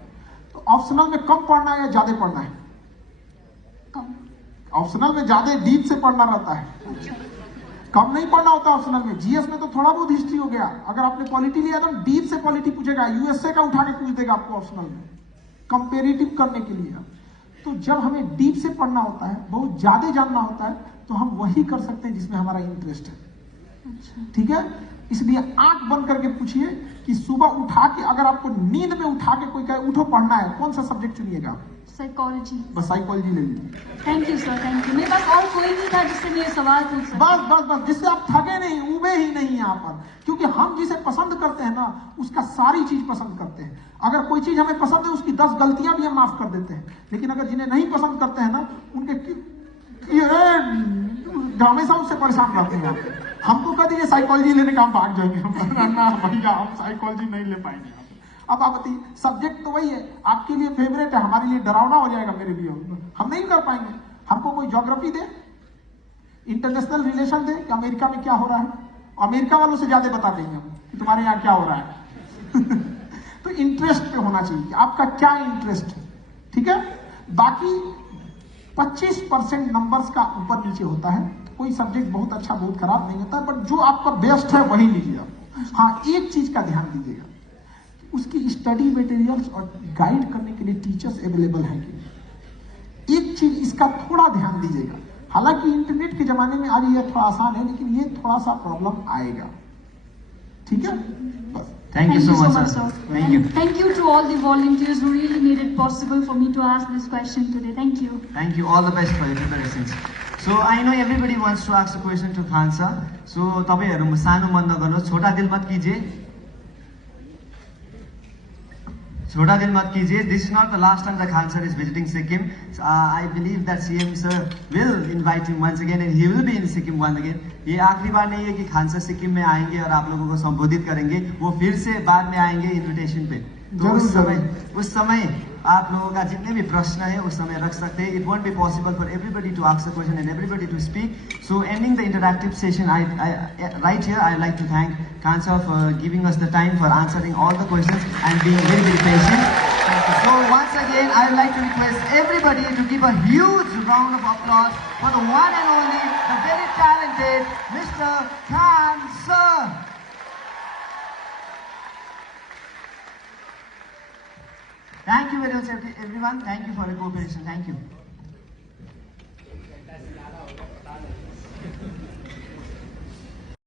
तो ऑप्शनल में कम पढ़ना है या ज्यादा पढ़ना है? कम। ऑप्शनल में ज्यादा डीप से पढ़ना रहता है, कम नहीं पढ़ना होता ऑप्शनल में। जीएस में तो थोड़ा बहुत हिस्ट्री हो गया, अगर आपने पॉलिटी लिया तो डीप से पॉलिटी पूछेगा, यूएसए का उठा के पूछ देगा आपको ऑप्शनल में, कंपेरेटिव करने के लिए। तो जब हमें डीप से पढ़ना होता है, बहुत ज्यादा जानना होता है, तो हम वही कर सकते हैं जिसमें हमारा इंटरेस्ट है। ठीक है? इसलिए आंख बंद करके पूछिए कि सुबह उठा के, अगर आपको नींद में उठा के कोई कहे उठो पढ़ना है, कौन सा सब्जेक्ट चुनिएगा? साइकोलॉजी। बस साइकोलॉजी ले लीजिए। Thank you sir, thank you. मेरे पास और कोई नहीं था जिससे मैं ये सवाल पूछ सकता। बस जिससे आप थके नहीं, उबे ही नहीं यहाँ पर। क्योंकि हम जिसे पसंद करते हैं ना, उसका सारी चीज पसंद करते हैं। अगर कोई चीज हमें पसंद है, उसकी 10 गलतियां भी हम माफ कर देते हैं। लेकिन अगर जिन्हें नहीं पसंद करते हैं ना, उनके हमेशा उससे परेशान रहते हैं। हमको कह दीजिए साइकोलॉजी लेने का, हम भाग जाएंगे। ना भैया, हम साइकोलॉजी नहीं ले पाएंगे। अब आप बताइए, सब्जेक्ट तो वही है, आपके लिए फेवरेट है, हमारे लिए डरावना हो जाएगा, मेरे लिए हम नहीं कर पाएंगे। हमको कोई ज्योग्राफी दे, इंटरनेशनल रिलेशन दे कि अमेरिका में क्या हो रहा है, अमेरिका वालों से ज्यादा बता देंगे हम कि तुम्हारे यहाँ क्या हो रहा है। तो इंटरेस्ट पे होना चाहिए, आपका क्या इंटरेस्ट है। ठीक है? बाकी 25% नंबर्स का ऊपर नीचे होता है। कोई सब्जेक्ट बहुत अच्छा बहुत खराब नहीं होता, बट जो आपका बेस्ट है वही लीजिए आप। हाँ, एक चीज का ध्यान दीजिएगा, उसकी स्टडी मटेरियल्स और गाइड करने के लिए टीचर्स अवेलेबल हैं कि नहीं। एक चीज इसका थोड़ा ध्यान दीजिएगा। हालांकि इंटरनेट के जमाने में आज ये थोड़ा आसान है, लेकिन ये थोड़ा सा प्रॉब्लम आएगा। ठीक है? बस। Thank you so much, sir. Thank you. Thank you to all the volunteers who really made it possible for me to ask this question today. Thank you. Thank you. All the best for your preparations. So I know everybody wants to ask a question to Khan sir. So तपाईहरु सानो मन नगर्नुहोस्, छोटा दिल मत कीजिए। छोटा दिल मत कीजिए. This is not the last time that Khan sir is visiting Sikkim. I believe that CM sir will invite him once again and he will be in Sikkim once again. ये आखिरी बार नहीं है कि खान सर सिक्किम में आएंगे और आप लोगों को संबोधित करेंगे, वो फिर से बाद में आएंगे इनविटेशन पे। तो उस समय आप लोगों का जितने भी प्रश्न है उस समय रख सकते हैं। It won't be possible for everybody to ask a question and everybody to speak. So ending the interactive session, right here, I'd like to thank Khan sir for giving us the time for answering all the questions and being very, very patient. So once again, I would like to request everybody to give a huge round of applause for the one and only, the very talented Mr. Khan sir. Thank you very much, everyone. Thank you for your cooperation. Thank you.